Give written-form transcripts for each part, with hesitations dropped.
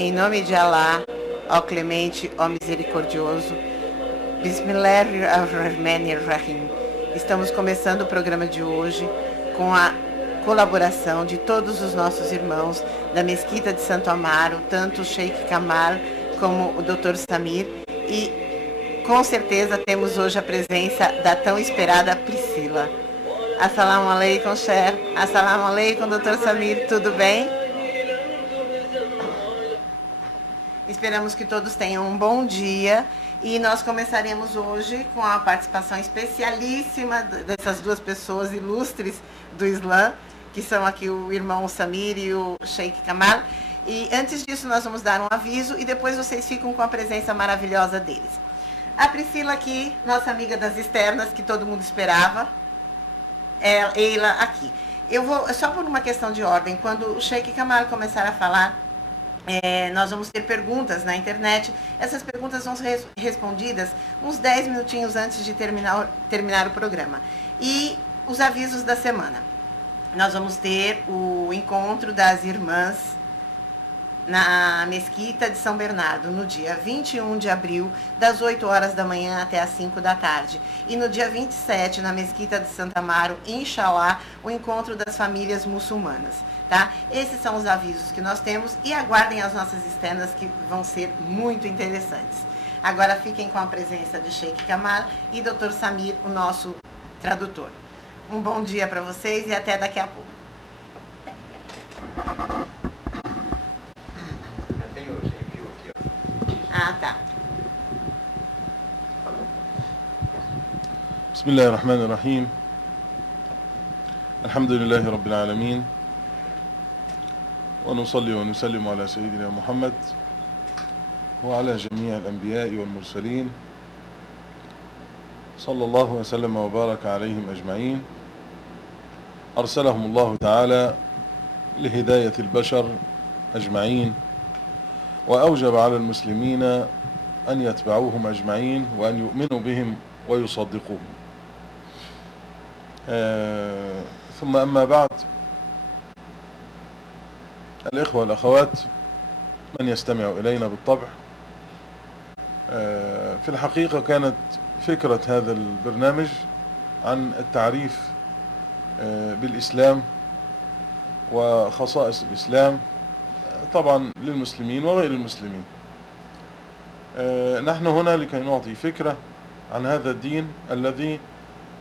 Em nome de Alá, ó clemente, ó misericordioso, Bismillahirrahmanirrahim. Estamos começando o programa de hoje com a colaboração de todos os nossos irmãos da Mesquita de Santo Amaro, tanto o Sheikh Kamal como o Dr. Samir, e com certeza temos hoje a presença da tão esperada Priscila. Assalamu alaikum, Cher. Assalamu alaikum, Dr. Samir. Tudo bem? Esperamos que todos tenham um bom dia e nós começaremos hoje com a participação especialíssima dessas duas pessoas ilustres do Islã, que são aqui o irmão Samir e o Sheikh Kamal. E antes disso nós vamos dar um aviso e depois vocês ficam com a presença maravilhosa deles. A Priscila aqui, nossa amiga das externas, que todo mundo esperava, ela aqui. Eu vou, só por uma questão de ordem, quando o Sheikh Kamal começar a falar, nós vamos ter perguntas na internet. Essas perguntas vão ser respondidas uns 10 minutinhos antes de terminar o programa. E os avisos da semana. Nós vamos ter o encontro das irmãs na Mesquita de São Bernardo, no dia 21 de abril, das 8 horas da manhã até as 5 da tarde. E no dia 27, na Mesquita de Santo Amaro, Inshallah, o encontro das famílias muçulmanas. Tá? Esses são os avisos que nós temos e aguardem as nossas externas que vão ser muito interessantes. Agora fiquem com a presença de Sheikh Kamal e Dr. Samir, o nosso tradutor. Um bom dia para vocês e até daqui a pouco. Ah, tá. Bismillahirrahmanirrahim. Alhamdulillahi Rabbil Alamin. ونصلي ونسلم على سيدنا محمد وعلى جميع الأنبياء والمرسلين صلى الله وسلم وبارك عليهم أجمعين. أرسلهم الله تعالى لهداية البشر أجمعين، وأوجب على المسلمين أن يتبعوهم أجمعين وأن يؤمنوا بهم ويصدقوهم. ثم أما بعد، الإخوة والأخوات، من يستمع إلينا بالطبع، في الحقيقة كانت فكرة هذا البرنامج عن التعريف بالإسلام وخصائص الإسلام، طبعا للمسلمين وغير المسلمين. نحن هنا لكي نعطي فكرة عن هذا الدين الذي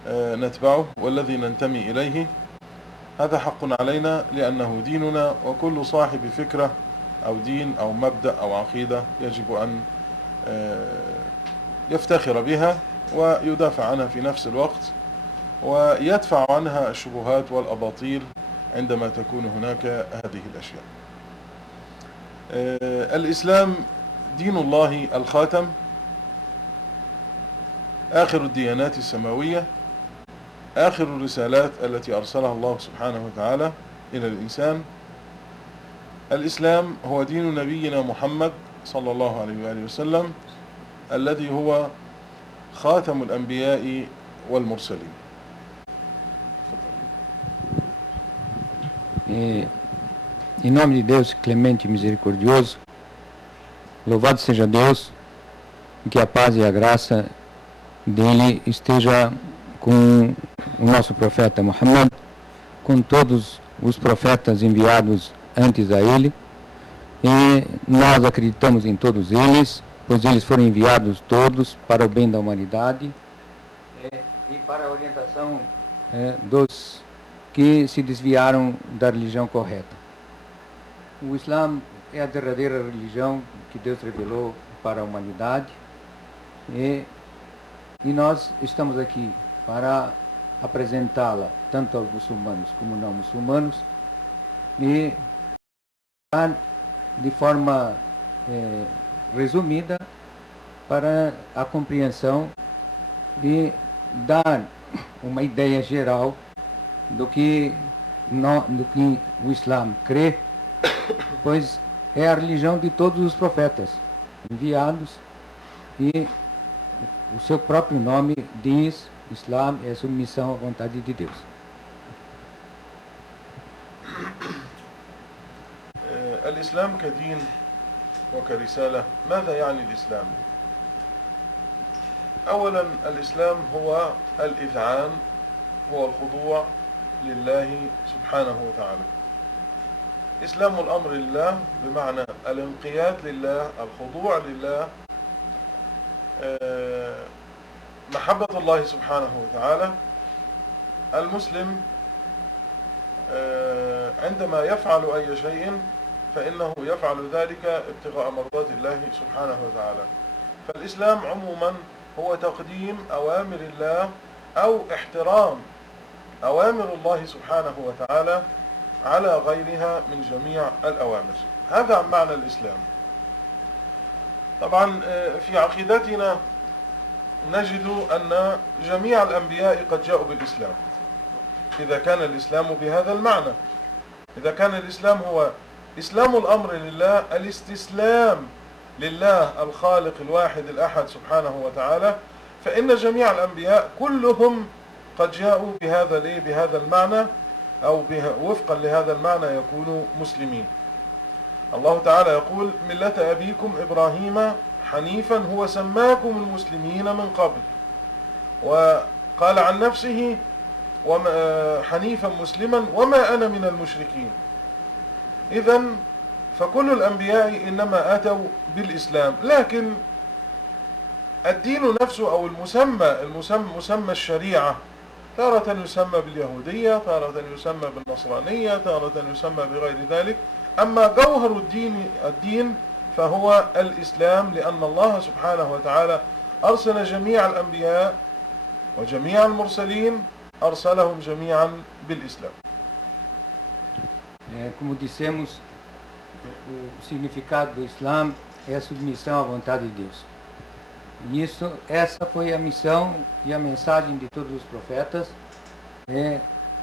نتبعه والذي ننتمي إليه. هذا حق علينا لأنه ديننا، وكل صاحب فكرة أو دين أو مبدأ أو عقيدة يجب أن يفتخر بها ويدافع عنها في نفس الوقت، ويدفع عنها الشبهات والأباطيل عندما تكون هناك هذه الأشياء. الإسلام دين الله الخاتم، آخر الديانات السماوية، آخر الرسالات التي أرسلها الله سبحانه وتعالى إلى الإنسان. الإسلام هو دين نبينا محمد صلى الله عليه وآله وسلم، الذي هو خاتم الأنبياء والمرسلين. Em nome de Deus, clemente e misericordioso, louvado seja Deus, e que a paz e a graça dele esteja com o nosso profeta Muhammad, com todos os profetas enviados antes a ele, e nós acreditamos em todos eles, pois eles foram enviados todos para o bem da humanidade e para a orientação dos que se desviaram da religião correta. O Islã é a derradeira religião que Deus revelou para a humanidade, e nós estamos aqui para apresentá-la tanto aos muçulmanos como não muçulmanos, e de forma resumida para a compreensão e dar uma ideia geral do que o Islã crê, pois é a religião de todos os profetas enviados, e o seu próprio nome diz: Islã é submissão à vontade de Deus. الإسلام كدين وكرسالة. ماذا يعني الإسلام؟ أولا الإسلام هو الإذعان، هو الخضوع لله سبحانه وتعالى. إسلام الأمر لله بمعنى الانقياد لله، الخضوع لله، محبة الله سبحانه وتعالى. المسلم عندما يفعل أي شيء فإنه يفعل ذلك ابتغاء مرضات الله سبحانه وتعالى. فالإسلام عموما هو تقديم أوامر الله أو احترام أوامر الله سبحانه وتعالى على غيرها من جميع الأوامر. هذا معنى الإسلام. طبعا في عقيدتنا نجد أن جميع الأنبياء قد جاءوا بالإسلام، إذا كان الإسلام بهذا المعنى، إذا كان الإسلام هو إسلام الأمر لله، الاستسلام لله الخالق الواحد الأحد سبحانه وتعالى، فإن جميع الأنبياء كلهم قد جاءوا بهذا المعنى أو وفقا لهذا المعنى يكونوا مسلمين. الله تعالى يقول: ملة أبيكم إبراهيم حنيفا هو سماكم المسلمين من قبل، وقال عن نفسه حنيفا مسلما وما أنا من المشركين. إذن فكل الأنبياء إنما أتوا بالإسلام، لكن الدين نفسه أو مسمى الشريعة تارة يسمى باليهودية، تارة يسمى بالنصرانية، تارة يسمى بغير ذلك. أما جوهر الدين فهو الإسلام، لأن الله سبحانه وتعالى أرسل جميع الأنبياء وجميع المرسلين أرسلهم جميعا بالإسلام. Como dissemos, o significado do Islã é a submissão à vontade de Deus. E essa foi a missão e a mensagem de todos os profetas,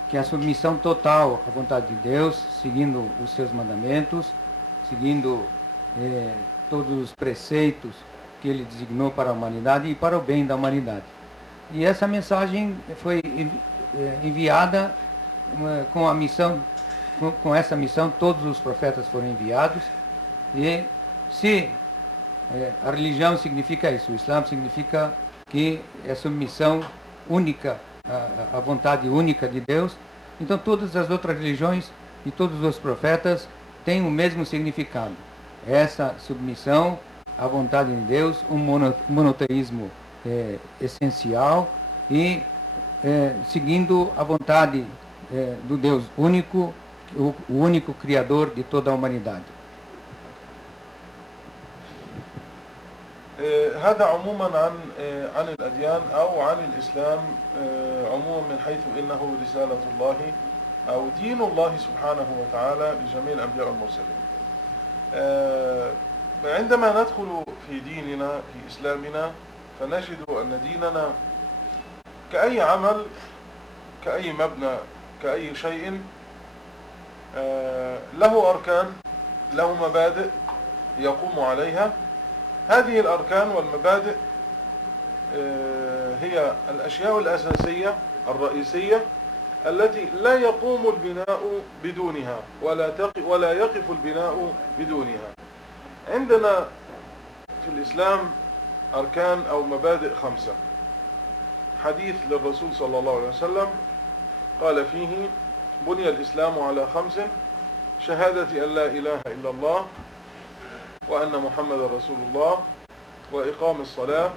que é a submissão total à vontade de Deus, seguindo os seus mandamentos, seguindo todos os preceitos que Ele designou para a humanidade e para o bem da humanidade. E essa mensagem foi enviada com a missão. Com essa missão, todos os profetas foram enviados. E se a religião significa isso, o Islã significa que é submissão única, a vontade única de Deus, então todas as outras religiões e todos os profetas têm o mesmo significado. Essa submissão à vontade de Deus, um monoteísmo essencial e seguindo a vontade do Deus único, o único Criador de toda a humanidade. هذا عموما عن الأديان أو عن الإسلام عموما، من حيث إنه رسالة الله أو دين الله سبحانه وتعالى لجميع الأنبياء والمرسلين. عندما ندخل في ديننا في إسلامنا فنجد أن ديننا كأي عمل، كأي مبنى، كأي شيء له أركان، له مبادئ يقوم عليها. هذه الأركان والمبادئ هي الأشياء الأساسية الرئيسية التي لا يقوم البناء بدونها ولا يقف البناء بدونها. عندنا في الإسلام أركان أو مبادئ 5. حديث للرسول صلى الله عليه وسلم قال فيه: بني الإسلام على 5: شهادة أن لا إله إلا الله وأن محمد رسول الله، وإقام الصلاة،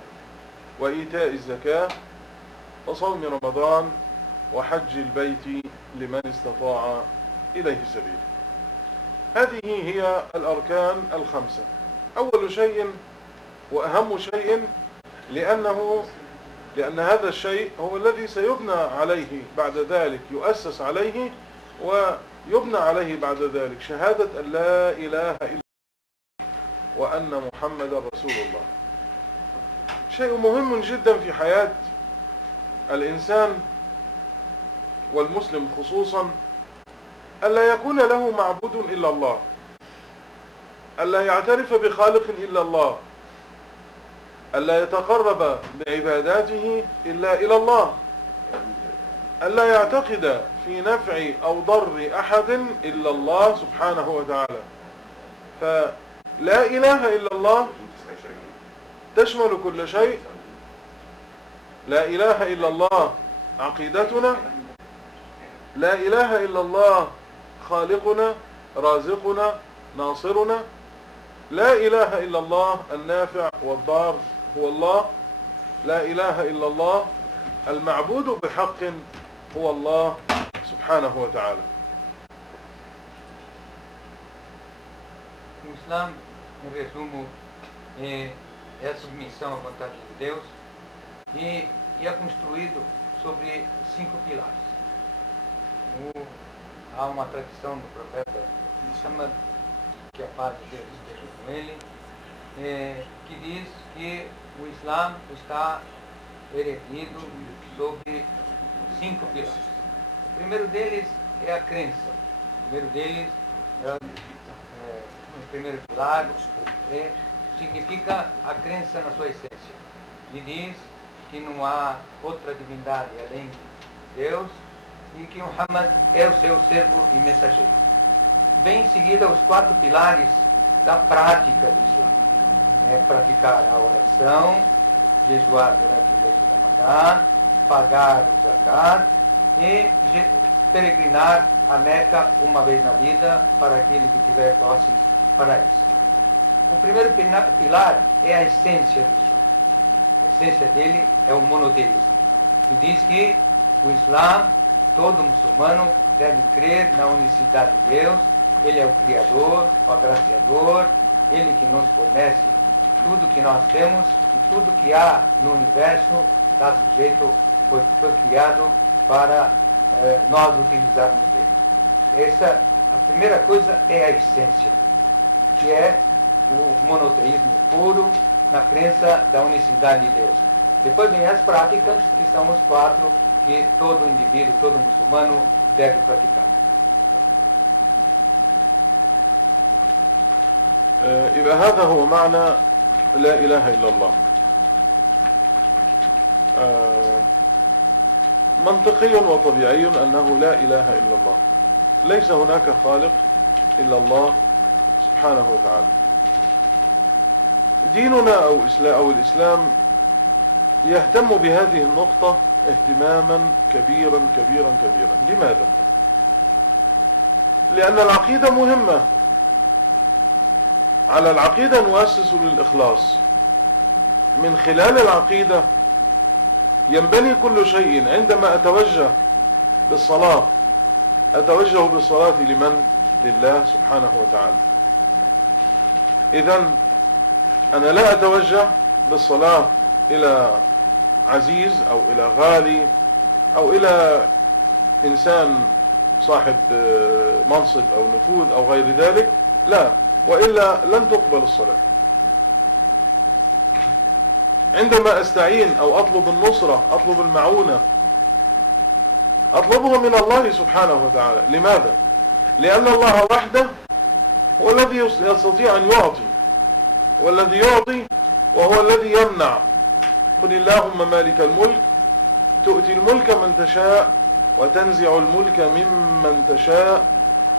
وإيتاء الزكاة، وصوم رمضان، وحج البيت لمن استطاع إليه سبيل. هذه هي الأركان 5. أول شيء وأهم شيء، لأن هذا الشيء هو الذي سيبنى عليه بعد ذلك، يؤسس عليه ويبنى عليه بعد ذلك شهادة أن لا إله إلا الله وأن محمد رسول الله. شيء مهم جدا في حياة الإنسان والمسلم خصوصا، ألا يكون له معبود إلا الله، ألا يعترف بخالق إلا الله، ألا يتقرب بعباداته إلا إلى الله، ألا يعتقد في نفع أو ضر أحد إلا الله سبحانه وتعالى. لا إله إلا الله تشمل كل شيء. لا إله إلا الله عقيدتنا، لا إله إلا الله خالقنا رازقنا ناصرنا، لا إله إلا الله النافع والضار هو الله، لا إله إلا الله المعبود بحق هو الله سبحانه وتعالى. O Islã, em resumo, é a submissão à vontade de Deus e é construído sobre 5 pilares. Há uma tradição do profeta Muhammad, que a paz de Deus esteja com ele, que diz que o Islã está erguido sobre 5 pilares. O primeiro deles é a crença. O primeiro deles o primeiro pilar significa a crença na sua essência. E diz que não há outra divindade além de Deus e que Muhammad é o seu servo e mensageiro. Vem em seguida os 4 pilares da prática do Islã. Praticar a oração, jejuar durante o mês de Ramadã, pagar o zakat e peregrinar a Meca uma vez na vida para aquele que tiver posse para isso. O primeiro pilar é a essência do Islã. A essência dele é o monoteísmo. E diz que o Islã, todo muçulmano deve crer na unicidade de Deus. Ele é o Criador, o agraciador, Ele que nos fornece tudo que nós temos e tudo que há no universo está sujeito, foi criado para nós utilizarmos dele. A primeira coisa é a essência, que é o monoteísmo puro na crença da unicidade de Deus. Depois vem as práticas, que são os 4 que todo indivíduo, todo muçulmano deve praticar. إذا هذا هو معنى لا إله إلا الله. منطقي وطبيعي أنه لا إله إلا الله، ليس هناك خالق إلا الله سبحانه وتعالى. ديننا أو الإسلام يهتم بهذه النقطة اهتماما كبيرا كبيرا كبيرا. لماذا؟ لأن العقيدة مهمة. على العقيدة نؤسس للإخلاص. من خلال العقيدة ينبني كل شيء. عندما أتوجه بالصلاة أتوجه بالصلاة لمن؟ لله سبحانه وتعالى. إذن أنا لا أتوجه بالصلاة إلى عزيز أو إلى غالي أو إلى إنسان صاحب منصب أو نفوذ أو غير ذلك، لا، وإلا لن تقبل الصلاة. عندما أستعين أو أطلب النصرة، أطلب المعونة، أطلبها من الله سبحانه وتعالى. لماذا؟ لأن الله وحده هو الذي يستطيع أن يعطي، والذي يعطي وهو الذي يمنع. قل اللهم مالك الملك تؤتي الملك من تشاء وتنزع الملك ممن تشاء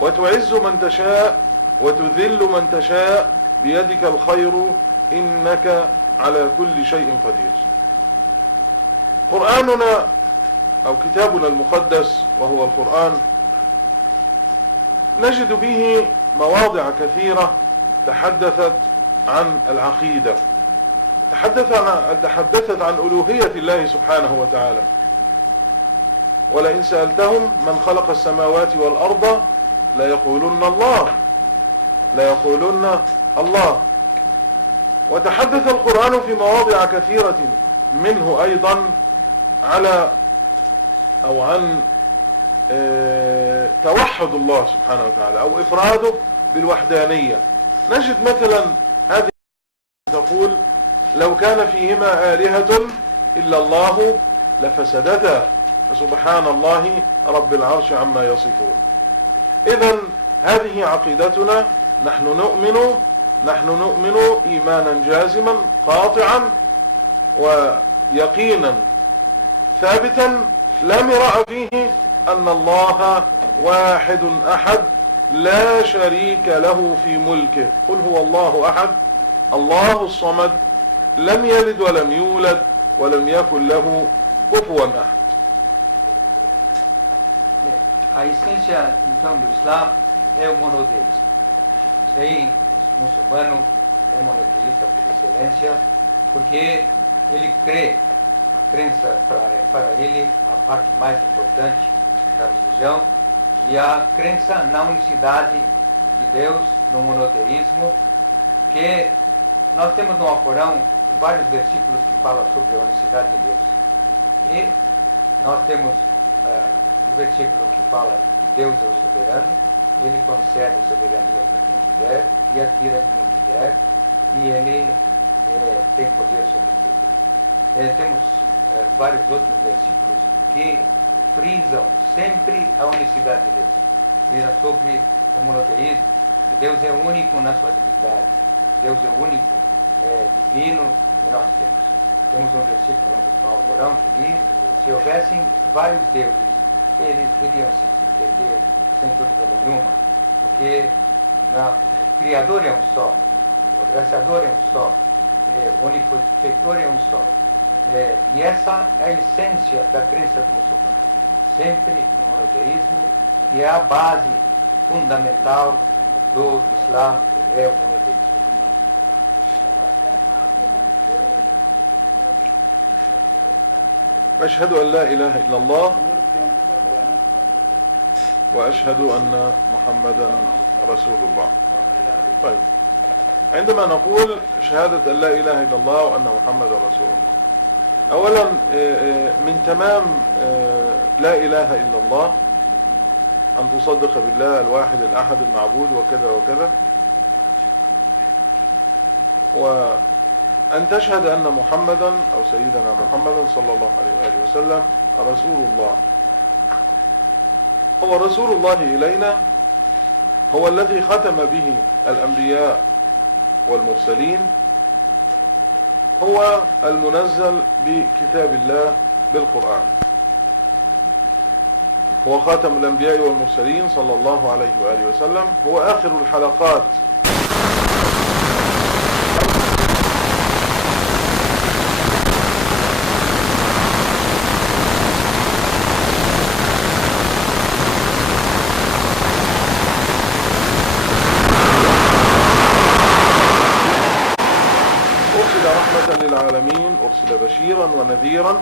وتعز من تشاء وتذل من تشاء بيدك الخير إنك على كل شيء قدير. قرآننا أو كتابنا المقدس وهو القرآن نجد به مواضع كثيرة تحدثت عن العقيدة، تحدثت عن ألوهية الله سبحانه وتعالى. ولئن سألتهم من خلق السماوات والأرض ليقولن الله، ليقولن الله. وتحدث القرآن في مواضع كثيرة منه أيضا على أو عن توحد الله سبحانه وتعالى أو إفراده بالوحدانية. نجد مثلا هذه تقول لو كان فيهما آلهة إلا الله لفسدتا سبحان الله رب العرش عما يصفون. إذن هذه عقيدتنا. نحن نؤمن إيمانا جازما قاطعا ويقينا ثابتا لا مراء فيه أن الله واحد أحد لا شريك له في ملكه. قل هو الله أحد الله الصمد لم يلد ولم يولد ولم يكن له كفوا أحد. A essência, então, do Islã é o monoteísmo. Sim, o muçulmano é monoteísta por excelência, porque ele crê, a crença para ele a parte mais importante da religião, e a crença na unicidade de Deus, no monoteísmo, que nós temos no Alcorão vários versículos que falam sobre a unicidade de Deus. E nós temos o versículo que fala que Deus é o soberano, ele concede soberania para quem quiser e atira quem quiser, e ele tem poder sobre tudo. Temos vários outros versículos que frisam sempre a unicidade de Deus. Frisam sobre o monoteísmo, que Deus é único na sua divindade, Deus é único, divino, e nós temos um versículo no Alcorão que diz: se houvessem vários deuses, eles iriam se entender sem dúvida nenhuma, porque o Criador é um só, o Graciador é um só, o Onipotector é um só. E essa é a essência da crença do muçulmano, sempre no monoteísmo, e é a base fundamental do Islã, é o monoteísmo. أشهد أن لا إله إلا الله وأشهد أن محمدا رسول الله. طيب، عندما نقول شهادة أن لا إله إلا الله وأن محمدا رسول الله، أولا من تمام لا إله إلا الله أن تصدق بالله الواحد الأحد المعبود وكذا وكذا، وأن تشهد أن محمدا أو سيدنا محمدا صلى الله عليه وآله وسلم رسول الله. هو رسول الله إلينا، هو الذي ختم به الأنبياء والمرسلين، هو المنزل بكتاب الله بالقرآن، هو خاتم الأنبياء والمرسلين صلى الله عليه وآله وسلم، هو آخر الحلقات للعالمين، أرسل بشيرا ونذيرا.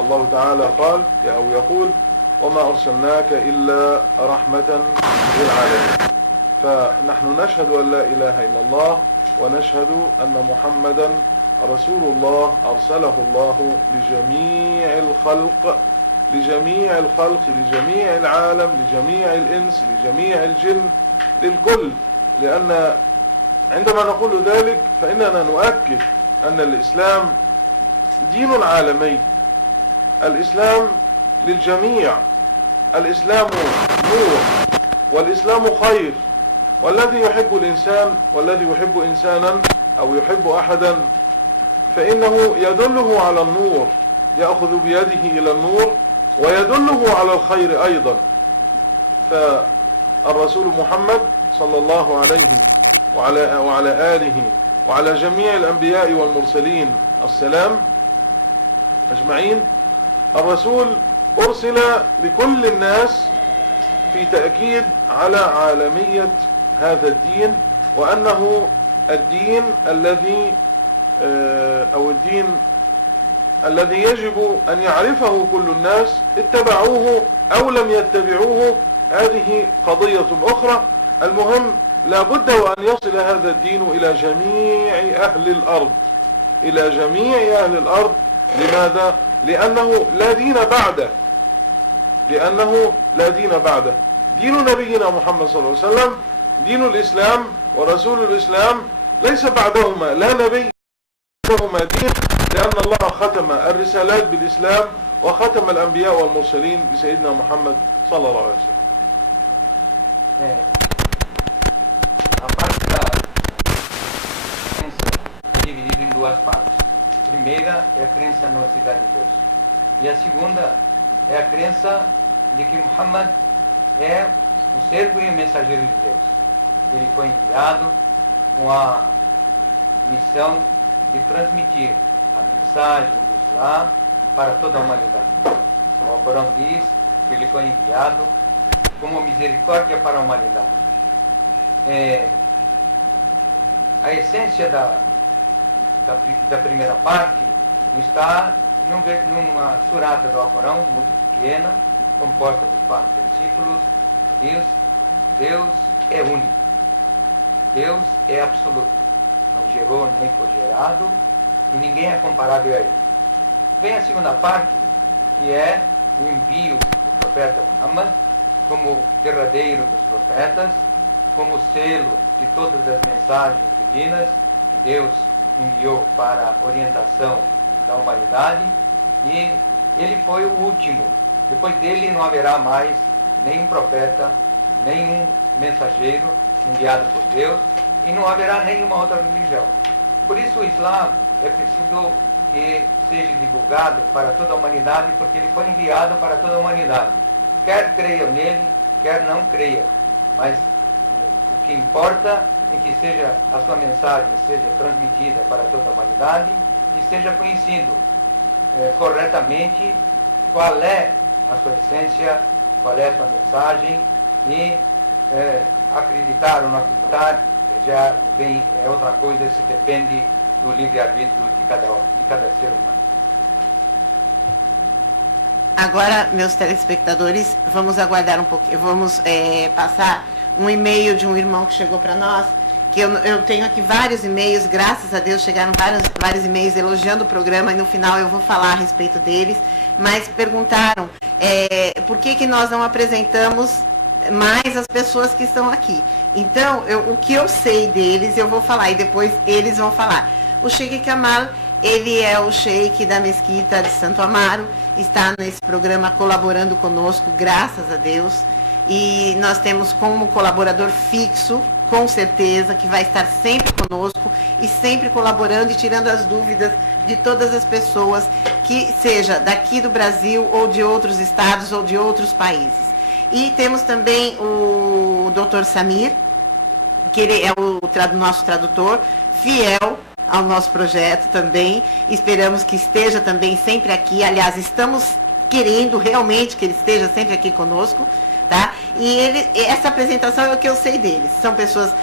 الله تعالى قال أو يقول: وما أرسلناك إلا رحمة للعالمين. فنحن نشهد أن لا إله إلا الله، ونشهد أن محمدا رسول الله أرسله الله لجميع الخلق، لجميع الخلق، لجميع العالم، لجميع الإنس، لجميع الجن، للكل. لأن عندما نقول ذلك فإننا نؤكد أن الإسلام دين عالمي، الإسلام للجميع، الإسلام نور، والإسلام خير، والذي يحب الإنسان والذي يحب إنسانا أو يحب أحدا فإنه يدله على النور، يأخذ بيده إلى النور ويدله على الخير أيضا. فالرسول محمد صلى الله عليه وعلى آله وعلى جميع الأنبياء والمرسلين السلام أجمعين، الرسول أرسل لكل الناس في تأكيد على عالمية هذا الدين، وأنه الدين الذي أو الدين الذي يجب أن يعرفه كل الناس، اتبعوه أو لم يتبعوه هذه قضية أخرى. المهم لا بد وأن يصل هذا الدين إلى جميع أهل الأرض، إلى جميع أهل الأرض. لماذا؟ لأنه لا دين بعده، لأنه لا دين بعده. دين نبينا محمد صلى الله عليه وسلم دين الإسلام، ورسول الإسلام ليس بعدهما لا نبي بعدهما دين، لأن الله ختم الرسالات بالإسلام وختم الأنبياء والمرسلين بسيدنا محمد صلى الله عليه وسلم. A parte da crença é dividida em duas partes. A primeira é a crença na unicidade de Deus. E a segunda é a crença de que Muhammad é o servo e o mensageiro de Deus. Ele foi enviado com a missão de transmitir a mensagem do Islã para toda a humanidade. O Alcorão diz que ele foi enviado como misericórdia para a humanidade. A essência da primeira parte está numa surata do Alcorão, muito pequena, composta de 4 versículos. Diz: Deus é único, Deus é absoluto, não gerou nem foi gerado, e ninguém é comparável a ele. Vem a segunda parte, que é o envio do profeta Muhammad como derradeiro dos profetas, como selo de todas as mensagens divinas que Deus enviou para a orientação da humanidade, e ele foi o último. Depois dele não haverá mais nenhum profeta, nenhum mensageiro enviado por Deus, e não haverá nenhuma outra religião. Por isso o Islã é preciso que seja divulgado para toda a humanidade, porque ele foi enviado para toda a humanidade. Quer creiam nele, quer não creiam, mas o que importa é que seja a sua mensagem seja transmitida para toda a humanidade e seja conhecido corretamente qual é a sua essência, qual é a sua mensagem, e acreditar ou não acreditar já bem é outra coisa, isso depende do livre-arbítrio de cada ser humano. Agora, meus telespectadores, vamos aguardar um pouquinho, vamos passar um e-mail de um irmão que chegou para nós, que eu tenho aqui vários e-mails, graças a Deus chegaram vários e-mails elogiando o programa, e no final eu vou falar a respeito deles, mas perguntaram por que nós não apresentamos mais as pessoas que estão aqui. Então, o que eu sei deles, eu vou falar, e depois eles vão falar. O Sheikh Kamal, ele é o Sheikh da Mesquita de Santo Amaro, está nesse programa colaborando conosco, graças a Deus, e nós temos como colaborador fixo, com certeza, que vai estar sempre conosco e sempre colaborando e tirando as dúvidas de todas as pessoas, que seja daqui do Brasil ou de outros estados ou de outros países. E temos também o Dr. Samir, que ele é o nosso tradutor, fiel ao nosso projeto também. Esperamos que esteja também sempre aqui. Aliás, estamos querendo realmente que ele esteja sempre aqui conosco, tá? E essa apresentação é o que eu sei deles. São pessoas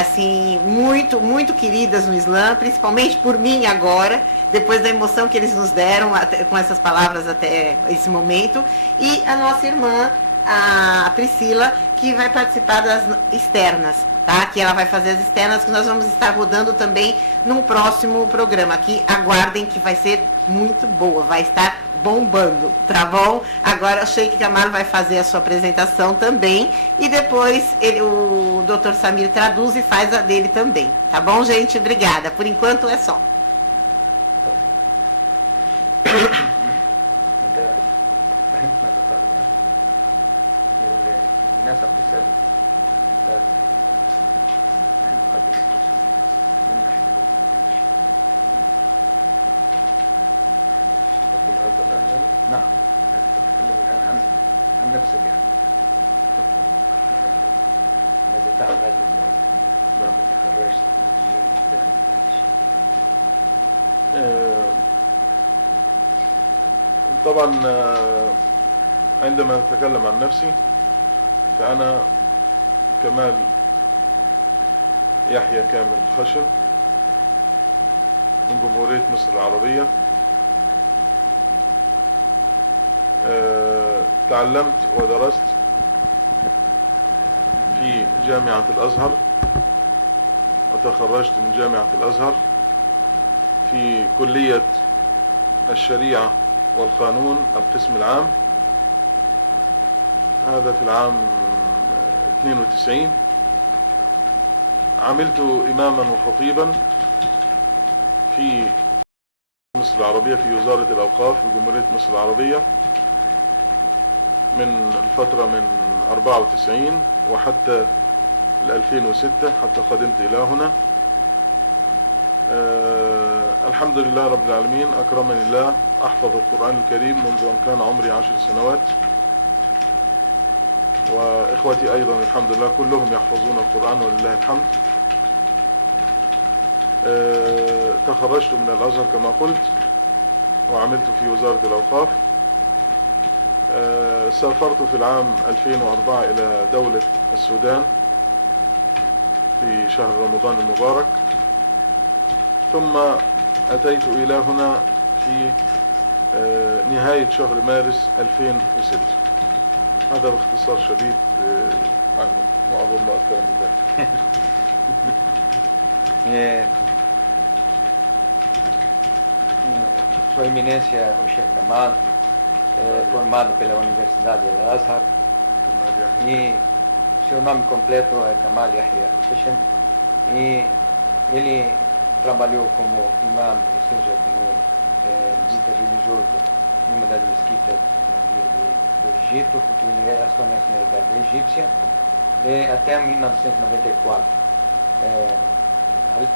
assim, muito, muito queridas no Islã, principalmente por mim agora, depois da emoção que eles nos deram com essas palavras até esse momento. E a nossa irmã, a Priscila, que vai participar das externas, tá? Que ela vai fazer as externas, que nós vamos estar rodando também num próximo programa, que aguardem, que vai ser muito boa, vai estar bombando, tá bom? Agora o Sheikh Kamal vai fazer a sua apresentação também, e depois o Dr. Samir traduz e faz a dele também, tá bom, gente? Obrigada, por enquanto é só. nessa especialidade. نعم نتكلم عن نفسك يعني الذي تعب هذه تخرجت طبعا عندما أتكلم عن نفسي فأنا كمال يحيى كامل خشب من جمهورية مصر العربية. تعلمت ودرست في جامعة الأزهر وتخرجت من جامعة الأزهر في كلية الشريعة والقانون القسم العام، هذا في العام 92. عملت إماما وخطيبا في مصر العربية في وزارة الأوقاف في جمهورية مصر العربية من الفترة من 94 وحتى 2006 حتى قدمت إلى هنا. الحمد لله رب العالمين، أكرمني الله أحفظ القرآن الكريم منذ أن كان عمري 10 سنوات، وإخوتي أيضا الحمد لله كلهم يحفظون القرآن ولله الحمد. تخرجت من الأزهر كما قلت وعملت في وزارة الأوقاف. سافرت في العام 2004 إلى دولة السودان في شهر رمضان المبارك، ثم أتيت إلى هنا في نهاية شهر مارس 2006. هذا باختصار شديد ما أظن أكثر من ذلك. Sua Eminência, o Sheikh Kamal, formado pela Universidade de Azhar, e seu nome completo é Kamal Yahya Al-Hushen, e ele trabalhou como imã, ou seja, como líder religioso numa das mesquitas do Egito, porque ele é a sua nacionalidade egípcia, até 1994.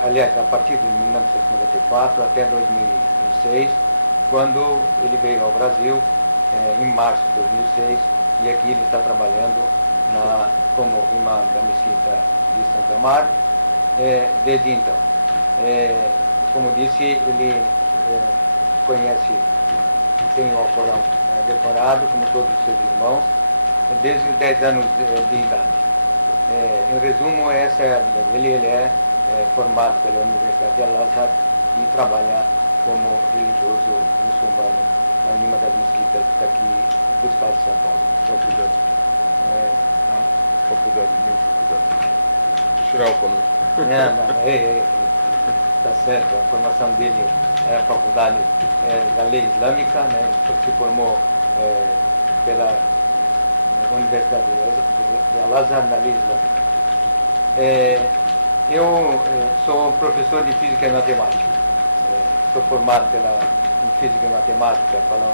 Aliás, a partir de 1994 até 2006, quando ele veio ao Brasil, em março de 2006, e aqui ele está trabalhando como imã da mesquita de Santo Amaro desde então. Como disse, ele conhece, tem o Alcorão decorado, como todos os seus irmãos, desde os 10 anos de idade. Em resumo, essa é a vida dele. Ele é formado pela Universidade de Al-Azhar e trabalha como religioso muçulmano em uma das mesquitas daqui do estado de São Paulo. Faculdade. Faculdade. Tirar o pano. Está certo. A formação dele é a faculdade da lei islâmica, né? Se formou pela Universidade de Al-Azhar na lei islâmica. Eu sou professor de Física e Matemática. Sou formado em Física e Matemática pela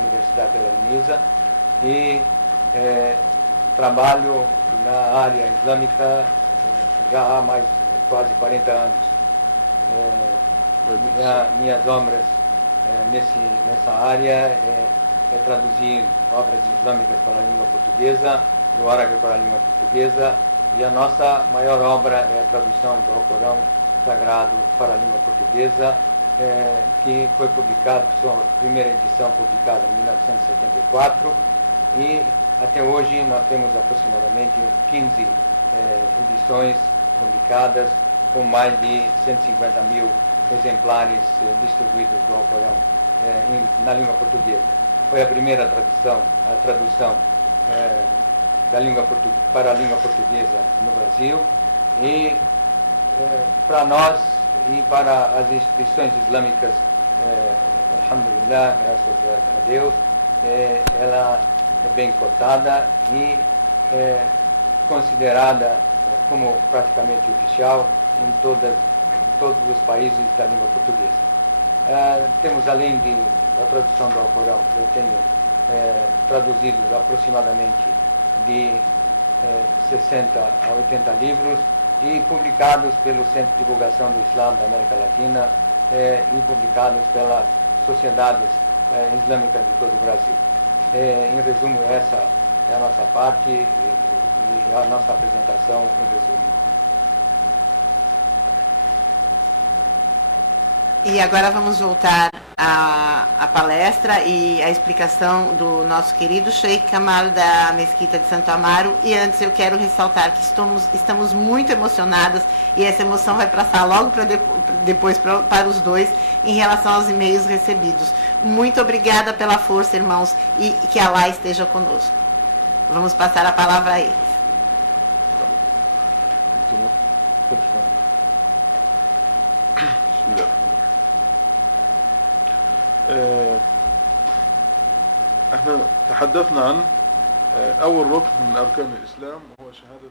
Universidade de Unisa e trabalho na área islâmica já há mais quase 40 anos. Minhas obras nessa área é traduzir obras islâmicas para a língua portuguesa, do árabe para a língua portuguesa, e a nossa maior obra é a tradução do Alcorão Sagrado para a língua portuguesa, que foi publicado, sua primeira edição publicada em 1974, e até hoje nós temos aproximadamente 15 edições publicadas, com mais de 150 mil exemplares distribuídos do Alcorão na língua portuguesa. Foi a primeira tradução para a língua portuguesa no Brasil, e para nós e para as instituições islâmicas, alhamdulillah, graças a Deus, ela é bem cotada e considerada como praticamente oficial em todos os países da língua portuguesa. Temos, além da tradução do Alcorão, eu tenho traduzido aproximadamente de 60 a 80 livros e publicados pelo Centro de Divulgação do Islã da América Latina e publicados pelas sociedades islâmicas de todo o Brasil. Em resumo, essa é a nossa parte e a nossa apresentação em resumo. E agora vamos voltar à palestra e à explicação do nosso querido Sheikh Kamal da Mesquita de Santo Amaro. E antes eu quero ressaltar que estamos muito emocionadas, e essa emoção vai passar logo depois para os dois em relação aos e-mails recebidos. Muito obrigada pela força, irmãos, e que Allah esteja conosco. Vamos passar a palavra a eles. احنا تحدثنا عن اول ركن من اركان الاسلام وهو شهادة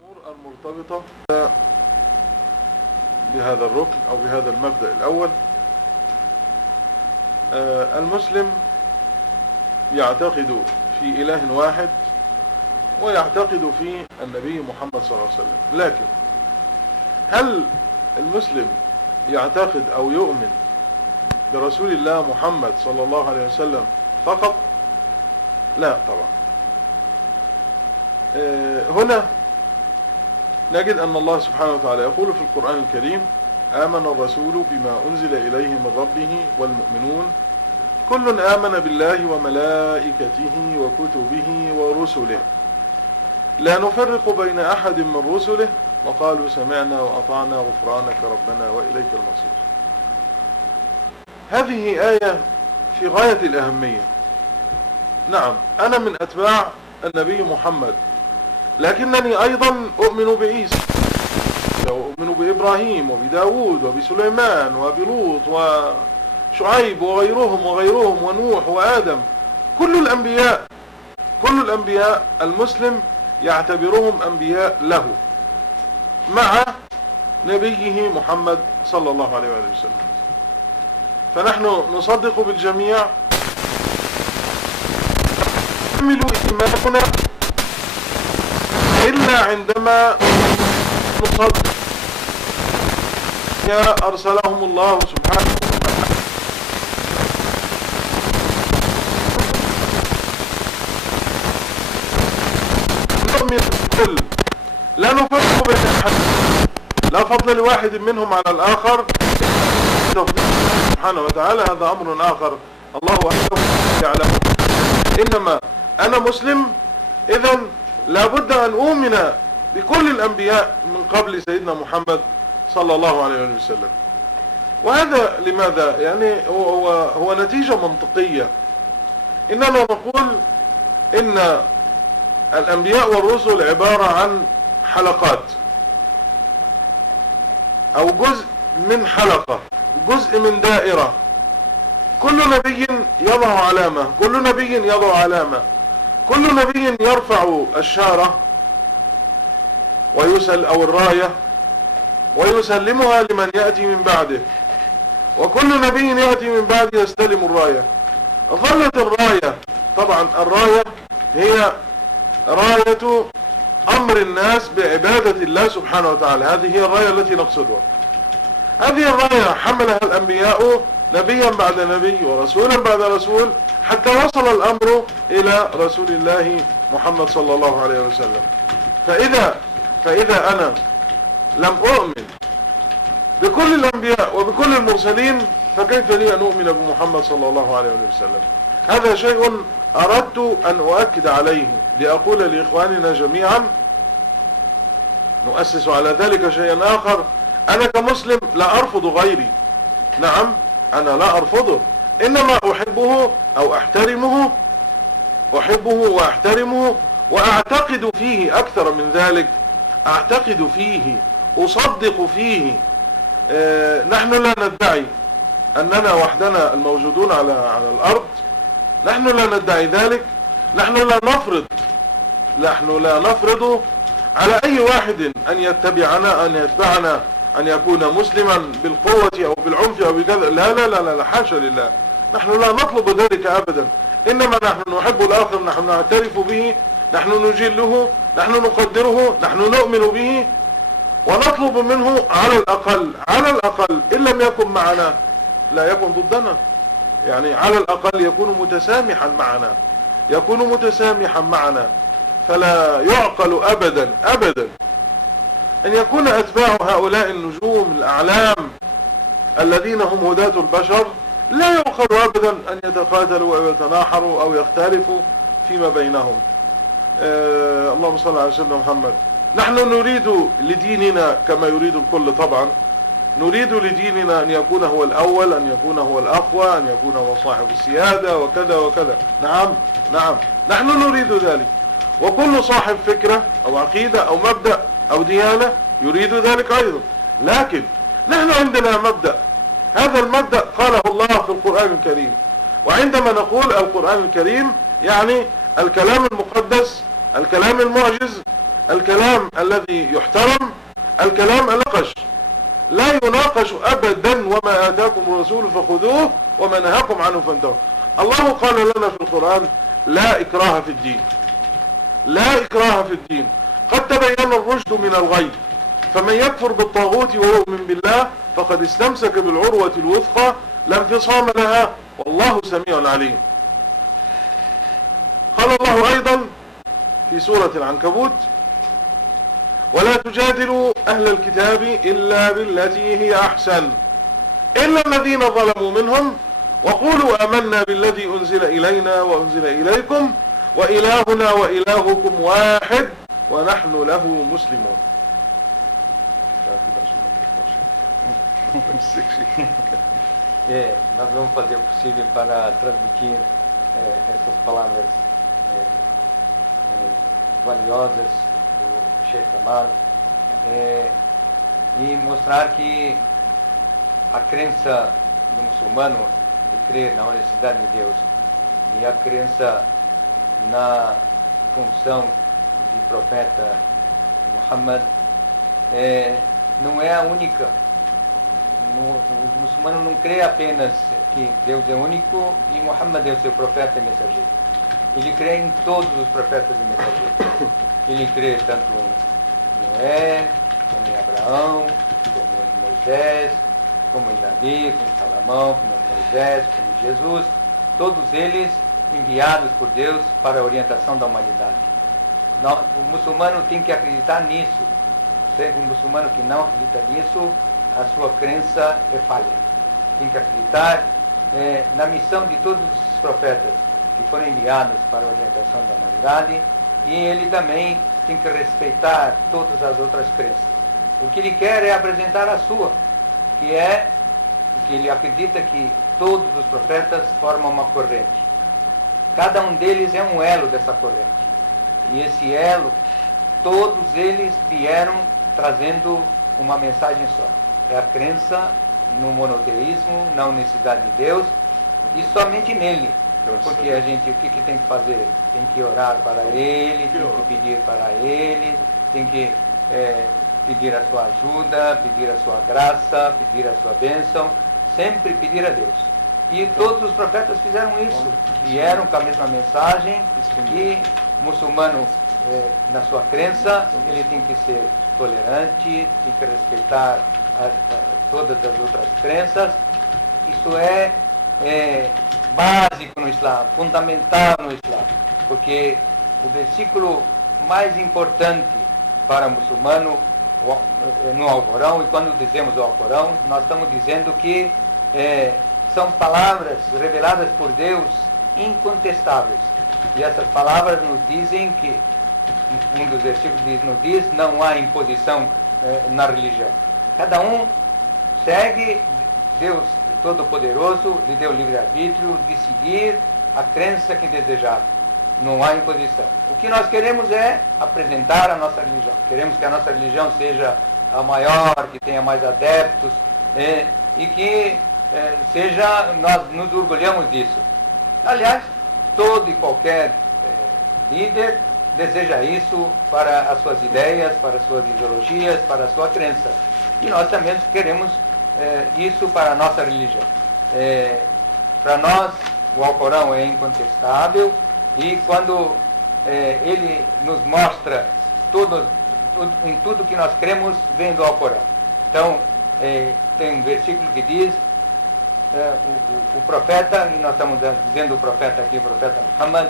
الامور المرتبطة بهذا الركن او بهذا المبدأ الاول. المسلم يعتقد في اله واحد ويعتقد في النبي محمد صلى الله عليه وسلم، لكن هل المسلم يعتقد او يؤمن برسول الله محمد صلى الله عليه وسلم فقط؟ لا طبعا. هنا نجد أن الله سبحانه وتعالى يقول في القرآن الكريم: آمن الرسول بما أنزل إليه من ربه والمؤمنون كل آمن بالله وملائكته وكتبه ورسله لا نفرق بين أحد من رسله وقالوا سمعنا وأطعنا غفرانك ربنا وإليك المصير. هذه آية في غاية الأهمية. نعم، أنا من أتباع النبي محمد، لكنني أيضا أؤمن بعيسى وأؤمن بإبراهيم وبداود وبسليمان وبلوط وشعيب وغيرهم ونوح وآدم. كل الأنبياء المسلم يعتبرهم أنبياء له مع نبيه محمد صلى الله عليه وسلم. فنحن نصدق بالجميع، نكمل إيماننا إلا عندما نصدق يا أرسلهم الله سبحانه وتعالى. نؤمن بالكل، لا نفرق بين أحد، لا فضل لواحد منهم على الآخر سبحانه وتعالى. هذا أمر آخر الله وحده يعلمه. إنما أنا مسلم، إذن لابد أن أؤمن بكل الأنبياء من قبل سيدنا محمد صلى الله عليه وسلم. وهذا لماذا؟ يعني هو نتيجة منطقية. إننا نقول إن الأنبياء والرسل عبارة عن حلقات أو جزء من حلقة، جزء من دائرة. كل نبي يضع علامة، كل نبي يضع علامة، كل نبي يرفع الشارة أو الراية ويسلمها لمن يأتي من بعده، وكل نبي يأتي من بعده يستلم الراية. ظلت الراية، طبعا الراية هي راية أمر الناس بعبادة الله سبحانه وتعالى. هذه هي الراية التي نقصدها. هذه الراية حملها الأنبياء نبيا بعد نبي ورسولا بعد رسول، حتى وصل الأمر إلى رسول الله محمد صلى الله عليه وسلم. فإذا أنا لم أؤمن بكل الأنبياء وبكل المرسلين، فكيف لي أن أؤمن بمحمد صلى الله عليه وسلم؟ هذا شيء أردت أن أؤكد عليه، لأقول لإخواننا جميعا نؤسس على ذلك شيئا آخر. أنا كمسلم لا أرفض غيري، نعم أنا لا أرفضه، إنما أحبه أو أحترمه، أحبه وأحترمه وأعتقد فيه أكثر من ذلك، أعتقد فيه، أصدق فيه. نحن لا ندعي أننا وحدنا الموجودون على الأرض، نحن لا ندعي ذلك، نحن لا نفرض على أي واحد أن يتبعنا، أن يكون مسلما بالقوة أو بالعنف أو بكذا. لا حاشا لله، نحن لا نطلب ذلك أبدا. إنما نحن نحب الآخر، نحن نعترف به، نحن نجله، نحن نقدره، نحن نؤمن به، ونطلب منه على الأقل إن لم يكن معنا لا يكن ضدنا، يعني على الأقل يكون متسامحا معنا. فلا يعقل أبدا أن يكون أتباع هؤلاء النجوم الأعلام الذين هم هداة البشر، لا يعقل أبدا أن يتقاتلوا أو يتناحروا أو يختلفوا فيما بينهم. اللهم صل على سيدنا محمد. نحن نريد لديننا كما يريد الكل طبعا، نريد لديننا أن يكون هو الأول، أن يكون هو الأقوى، أن يكون هو صاحب السيادة وكذا وكذا. نعم نحن نريد ذلك، وكل صاحب فكرة أو عقيدة أو مبدأ أو ديانة يريد ذلك أيضا. لكن نحن عندنا مبدأ، هذا المبدأ قاله الله في القرآن الكريم. وعندما نقول القرآن الكريم يعني الكلام المقدس، الكلام المعجز، الكلام الذي يحترم، الكلام النقش لا يناقش أبدا. وما آتاكم الرسول فخذوه وما نهاكم عنه فانتهوا. الله قال لنا في القرآن: لا إكراه في الدين، لا إكراه في الدين، قد تبين الرشد من الغي، فمن يكفر بالطاغوت ويؤمن بالله فقد استمسك بالعروة الوثقى لا انفصام لها، والله سميع عليم. قال الله أيضا في سورة العنكبوت: ولا تجادلوا أهل الكتاب إلا بالتي هي أحسن إلا الذين ظلموا منهم وقولوا آمنا بالذي أنزل إلينا وأنزل إليكم وإلهنا وإلهكم واحد ونحن له مسلمون. Nós vamos fazer o possível para transmitir essas palavras valiosas do Sheikh Kamal e mostrar que a crença do muçulmano de crer na honestidade de Deus e a crença na função de profeta Muhammad não é a única. O muçulmano não crê apenas que Deus é único e Muhammad é o seu profeta e mensageiro. Ele crê em todos os profetas e mensageiros. Ele crê tanto em Noé, como em Abraão, como em Moisés, como em Davi, como em Salomão, como em Moisés, como em Jesus. Todos eles enviados por Deus para a orientação da humanidade. O muçulmano tem que acreditar nisso. O muçulmano que não acredita nisso, a sua crença é falha. Tem que acreditar na missão de todos os profetas que foram enviados para a orientação da humanidade, e ele também tem que respeitar todas as outras crenças. O que ele quer é apresentar a sua, que é que ele acredita que todos os profetas formam uma corrente. Cada um deles é um elo dessa corrente. E esse elo, todos eles vieram trazendo uma mensagem só. É a crença no monoteísmo, na unicidade de Deus, e somente nele. Porque a gente, o que tem que fazer? Tem que orar para Ele, tem que pedir para Ele, tem que pedir a sua ajuda, pedir a sua graça, pedir a sua bênção, sempre pedir a Deus. E todos os profetas fizeram isso, vieram com a mesma mensagem, e o muçulmano, na sua crença, ele tem que ser tolerante, tem que respeitar todas as outras crenças. Isso é básico no Islã, fundamental no Islã, porque o versículo mais importante para o muçulmano no Alcorão, e quando dizemos o Alcorão, nós estamos dizendo que são palavras reveladas por Deus incontestáveis. E essas palavras nos dizem que, um dos versículos nos diz, não há imposição na religião. Cada um segue, Deus Todo-Poderoso lhe deu livre-arbítrio de seguir a crença que desejar. Não há imposição. O que nós queremos é apresentar a nossa religião. Queremos que a nossa religião seja a maior, que tenha mais adeptos, e que nós nos orgulhamos disso. Aliás, todo e qualquer líder deseja isso para as suas ideias, para as suas ideologias, para a sua crença. E nós também queremos isso para a nossa religião. Para nós, o Alcorão é incontestável, e quando ele nos mostra em tudo que nós cremos, vem do Alcorão. Então, tem um versículo que diz, o profeta, e nós estamos dizendo o profeta aqui, o profeta Muhammad,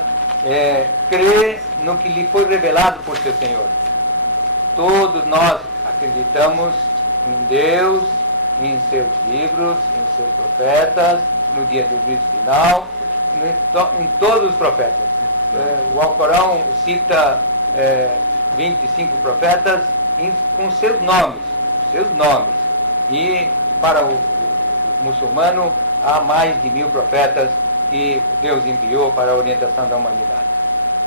crê no que lhe foi revelado por seu Senhor. Todos nós acreditamos em Deus, em seus livros, em seus profetas, no dia do juízo final, em todos os profetas. O Alcorão cita 25 profetas com seus nomes. E para o muçulmano há mais de 1000 profetas que Deus enviou para a orientação da humanidade.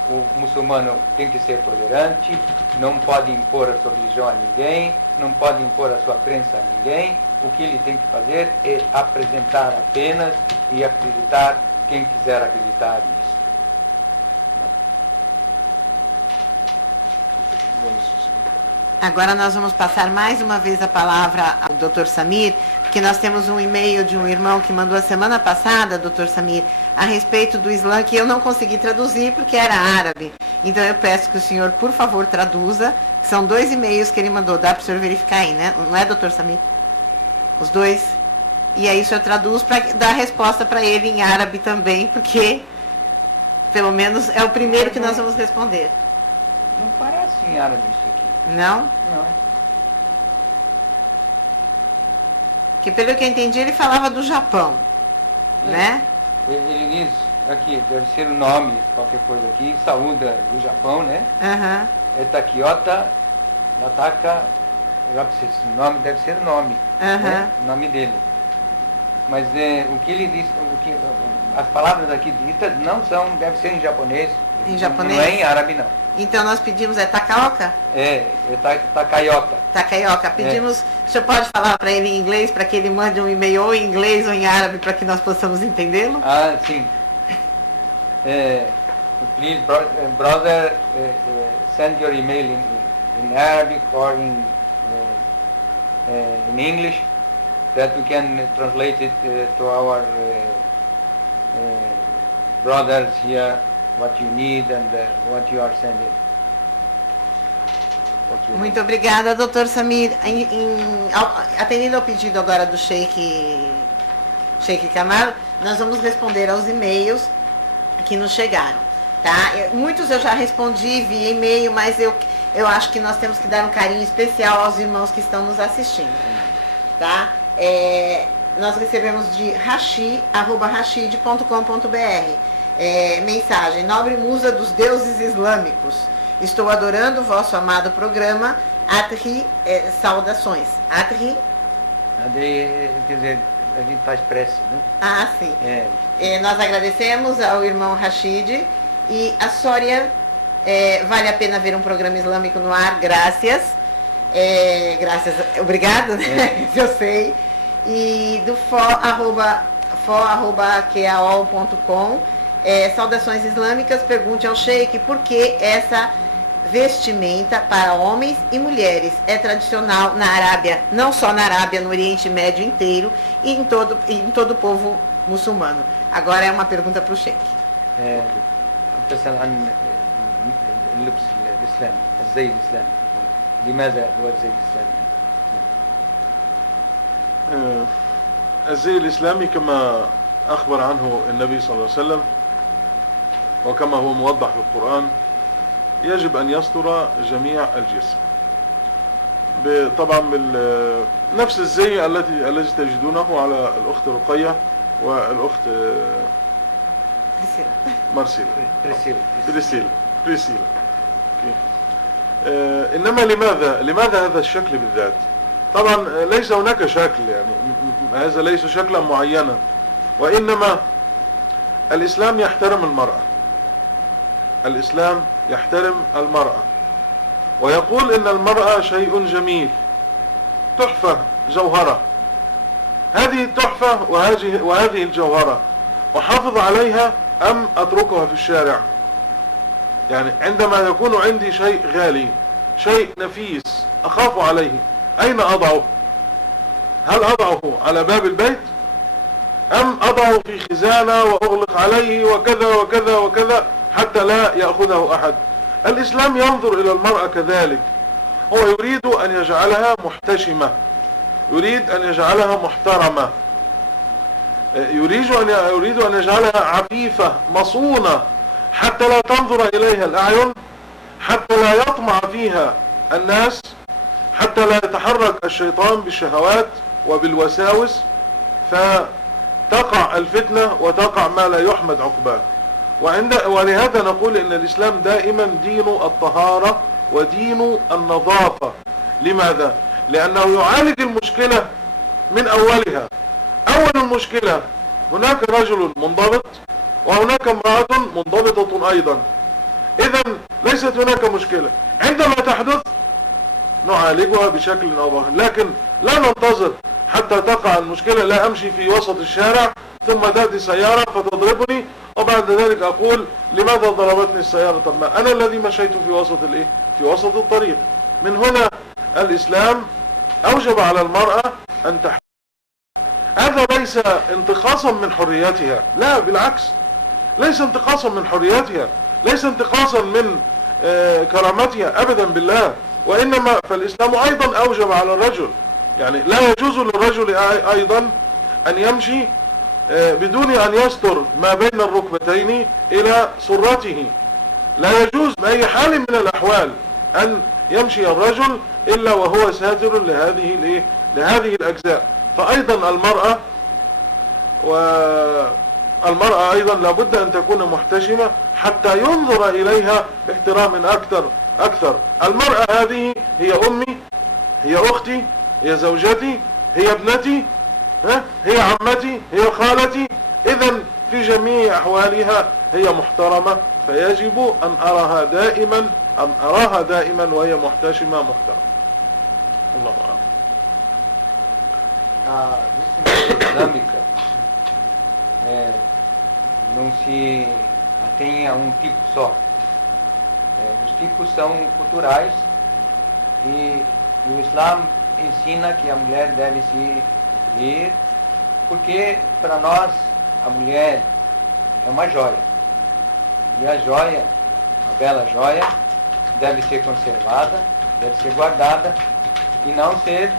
O muçulmano tem que ser tolerante, não pode impor a sua religião a ninguém, não pode impor a sua crença a ninguém. O que ele tem que fazer é apresentar apenas e acreditar quem quiser acreditar nisso. Agora nós vamos passar mais uma vez a palavra ao Dr. Samir, porque nós temos um e-mail de um irmão que mandou a semana passada, Dr. Samir, a respeito do Islã, que eu não consegui traduzir porque era árabe. Então eu peço que o senhor, por favor, traduza. São 2 e-mails que ele mandou, dá para o senhor verificar aí, né? Não é, Dr. Samir? Os 2? E aí o senhor traduz para dar a resposta para ele em árabe também, porque pelo menos é o primeiro que nós vamos responder. Não parece em árabe isso aqui. Não? Não. Que pelo que eu entendi ele falava do Japão, né? Ele diz aqui, deve ser o nome, qualquer coisa aqui, saúda do Japão, né? Aham. É Takiota Nataka Rapsis. O nome deve ser o nome, né? O nome dele. Mas o que ele diz, as palavras aqui ditas não são, deve ser em japonês. Em japonês? Não é em árabe, não. Então nós pedimos, Takaoka? É Takayota. Takaoka. Pedimos, o senhor pode falar para ele em inglês, para que ele mande um e-mail ou em inglês ou em árabe, para que nós possamos entendê-lo? Ah, sim. Please, brother, send your email in Arabic or in English, that we can translate it to our brothers here, what you need and what you are sending. Muito obrigada, doutor Samir. Atendendo ao pedido agora do Sheikh Kamal, nós vamos responder aos e-mails que nos chegaram, tá? Muitos eu já respondi via e-mail, mas eu acho que nós temos que dar um carinho especial aos irmãos que estão nos assistindo, tá? Nós recebemos de rashid.com.br mensagem: nobre musa dos deuses islâmicos, estou adorando o vosso amado programa. Atri, saudações. Atri. Quer dizer, a gente faz prece, né? Ah, sim. Nós agradecemos ao irmão Rashid e a Sória. Vale a pena ver um programa islâmico no ar, graças. Graças, obrigado, né? Eu sei. E do fo@qaol.com, saudações islâmicas, pergunte ao Sheikh por que essa vestimenta para homens e mulheres é tradicional na Arábia, não só na Arábia, no Oriente Médio inteiro e em todo o povo muçulmano. Agora é uma pergunta para o Sheikh. تسأل عن اللبس الإسلامي، الزي الإسلامي. لماذا هو الزي الإسلامي؟ الزي الإسلامي كما أخبر عنه النبي صلى الله عليه وسلم وكما هو موضح في القرآن يجب أن يستر جميع الجسم، طبعا نفس الزي الذي تجدونه على الأخت رقية والأخت بريسيلا. إنما لماذا هذا الشكل بالذات؟ طبعا ليس هناك شكل، يعني هذا ليس شكلا معينا، وإنما الإسلام يحترم المرأة. الإسلام يحترم المرأة ويقول إن المرأة شيء جميل، تحفة جوهرة. هذه التحفة وهذه الجوهرة أحافظ عليها أم أتركها في الشارع؟ يعني عندما يكون عندي شيء غالي، شيء نفيس أخاف عليه، أين أضعه؟ هل أضعه على باب البيت أم أضعه في خزانة وأغلق عليه وكذا وكذا وكذا حتى لا يأخذه أحد؟ الإسلام ينظر إلى المرأة كذلك، هو يريد أن يجعلها محتشمة، يريد أن يجعلها محترمة، يريد أن يجعلها عفيفة مصونة حتى لا تنظر إليها الأعين، حتى لا يطمع فيها الناس، حتى لا يتحرك الشيطان بالشهوات وبالوساوس فتقع الفتنة وتقع ما لا يحمد عقباه. ولهذا نقول إن الإسلام دائما دين الطهارة ودين النظافة. لماذا؟ لأنه يعالج المشكلة من أولها. أول المشكلة هناك رجل منضبط وهناك امرأة منضبطة أيضا، إذا ليست هناك مشكلة. عندما تحدث نعالجها بشكل أو بآخر، لكن لا ننتظر حتى تقع المشكلة. لا أمشي في وسط الشارع ثم تأتي سيارة فتضربني وبعد ذلك أقول لماذا ضربتني السيارة؟ طب ما أنا الذي مشيت في وسط في وسط الطريق. من هنا الإسلام أوجب على المرأة أن تحمل. هذا ليس انتقاصا من حريتها، لا بالعكس، ليس انتقاصا من حريتها، ليس انتقاصا من كرامتها أبدا بالله، وإنما فالإسلام أيضا أوجب على الرجل، يعني لا يجوز للرجل أيضا أن يمشي بدون أن يستر ما بين الركبتين إلى سرته. لا يجوز بأي حال من الأحوال أن يمشي الرجل إلا وهو ساتر لهذه الأجزاء. فأيضا المرأة أيضا لابد أن تكون محتشمة حتى ينظر إليها باحترام أكثر. المرأة هذه هي أمي، هي أختي، هي زوجتي، هي ابنتي، هي عمتي، هي خالتي. إذن في جميع أحوالها هي محترمة، فيجب أن أراها دائما وهي محتشمة محترمة. الله أعلم. A vestimenta islâmica não se atém a um tipo só. Os tipos são culturais e o Islã ensina que a mulher deve se ir, porque para nós a mulher é uma joia. E a joia, a bela joia, deve ser conservada, deve ser guardada e não ser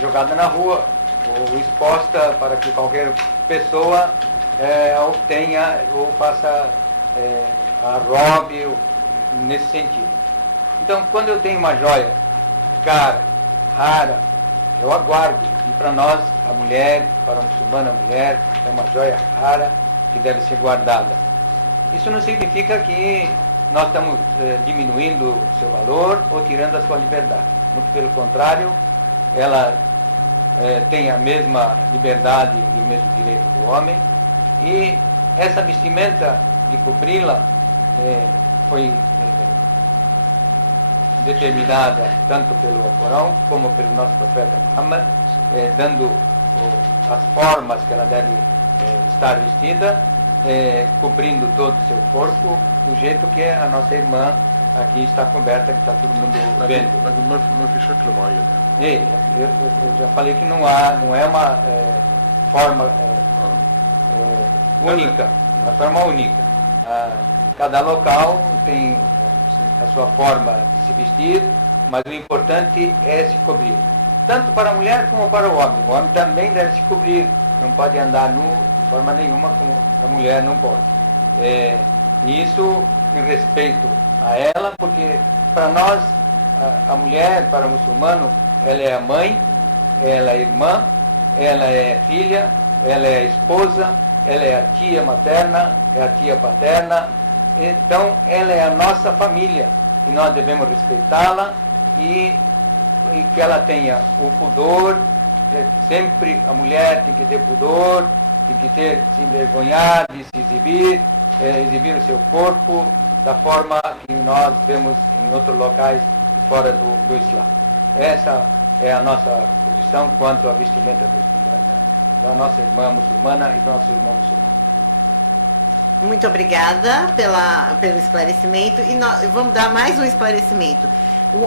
jogada na rua ou exposta para que qualquer pessoa obtenha ou faça a roube nesse sentido. Então, quando eu tenho uma joia cara, rara, eu aguardo. E para nós, a mulher, para a muçulmana, a mulher é uma joia rara que deve ser guardada. Isso não significa que nós estamos diminuindo o seu valor ou tirando a sua liberdade. Muito pelo contrário, ela tem a mesma liberdade e o mesmo direito do homem. E essa vestimenta de cobri-la foi determinada tanto pelo Corão como pelo nosso profeta Muhammad, dando as formas que ela deve estar vestida, cobrindo todo o seu corpo, do jeito que a nossa irmã aqui está coberta, que está todo mundo vendo. Eu já falei que não é uma forma única, uma forma única. Cada local tem a sua forma de se vestir, mas o importante é se cobrir. Tanto para a mulher como para o homem. O homem também deve se cobrir, não pode andar nu de forma nenhuma, como a mulher não pode. E isso em respeito a ela, porque para nós, a mulher, para o muçulmano, ela é a mãe, ela é a irmã, ela é filha, ela é a esposa, ela é a tia materna, é a tia paterna. Então, ela é a nossa família e nós devemos respeitá-la e que ela tenha o pudor. Sempre a mulher tem que ter pudor, tem que se envergonhar de se exibir o seu corpo da forma que nós vemos em outros locais fora do Islã. Essa é a nossa posição quanto à vestimenta da nossa irmã muçulmana e do nosso irmão muçulmano. Muito obrigada pelo esclarecimento. E vamos dar mais um esclarecimento.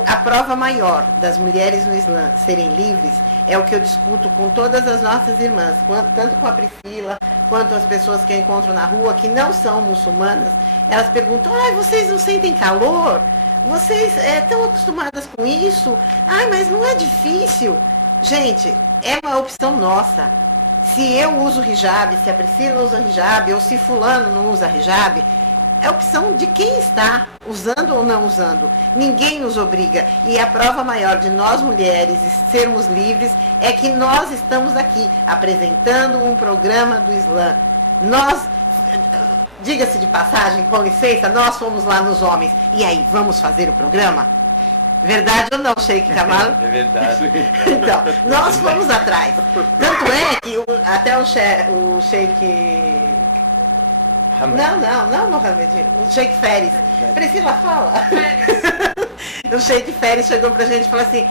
A prova maior das mulheres no Islã serem livres é o que eu discuto com todas as nossas irmãs, tanto com a Priscila, quanto as pessoas que eu encontro na rua, que não são muçulmanas. Elas perguntam, vocês não sentem calor? Vocês estão acostumadas com isso? Mas não é difícil. Gente, é uma opção nossa. Se eu uso hijab, se a Priscila usa hijab, ou se fulano não usa hijab, é opção de quem está usando ou não usando. Ninguém nos obriga. E a prova maior de nós mulheres sermos livres é que nós estamos aqui apresentando um programa do Islã. Nós, diga-se de passagem, com licença, nós fomos lá nos homens. E aí, vamos fazer o programa? Verdade ou não, Sheikh Kamal? É verdade. Então, nós fomos atrás. Tanto é que até o Sheikh... Não, Mohamed. O Sheikh Feres. Priscila, fala. O Sheikh Feres chegou pra gente e falou assim,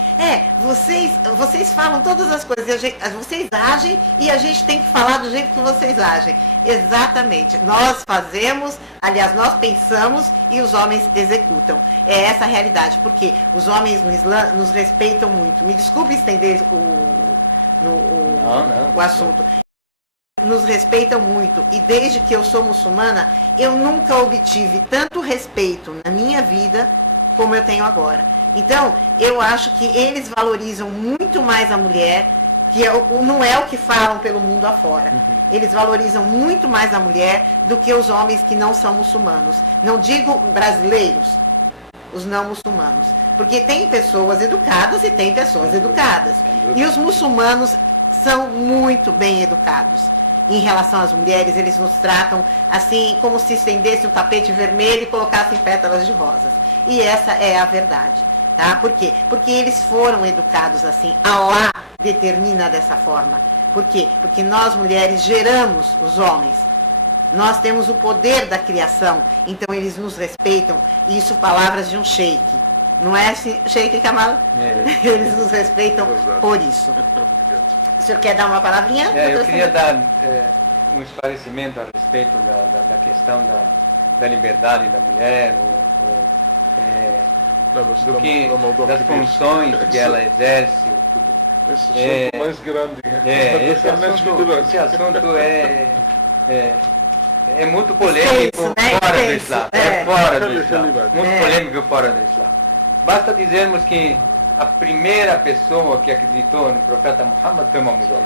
vocês falam todas as coisas, vocês agem e a gente tem que falar do jeito que vocês agem. Exatamente. Nós fazemos, aliás, nós pensamos e os homens executam. É essa a realidade, porque os homens no Islã nos respeitam muito. Me desculpe estender o assunto. Nos respeitam muito, e desde que eu sou muçulmana, eu nunca obtive tanto respeito na minha vida como eu tenho agora. Então, eu acho que eles valorizam muito mais a mulher, que não é o que falam pelo mundo afora. Eles valorizam muito mais a mulher do que os homens que não são muçulmanos. Não digo brasileiros, os não muçulmanos. Porque tem pessoas educadas e tem pessoas educadas. E os muçulmanos são muito bem educados. Em relação às mulheres, eles nos tratam assim, como se estendesse um tapete vermelho e colocassem pétalas de rosas. E essa é a verdade. Tá? Por quê? Porque eles foram educados assim. Allah determina dessa forma. Por quê? Porque nós mulheres geramos os homens. Nós temos o poder da criação. Então eles nos respeitam. Isso palavras de um sheik. Não é assim, Sheik Kamal? Eles nos respeitam por isso. O senhor quer dar uma palavrinha? Eu queria dar um esclarecimento a respeito da questão da liberdade da mulher, das funções que ela exerce. Esse assunto mais grande. Esse assunto é muito polêmico fora do Islã. Fora do Islã. Muito polêmico fora do Islã. Basta dizermos que a primeira pessoa que acreditou no profeta Muhammad foi uma mulher.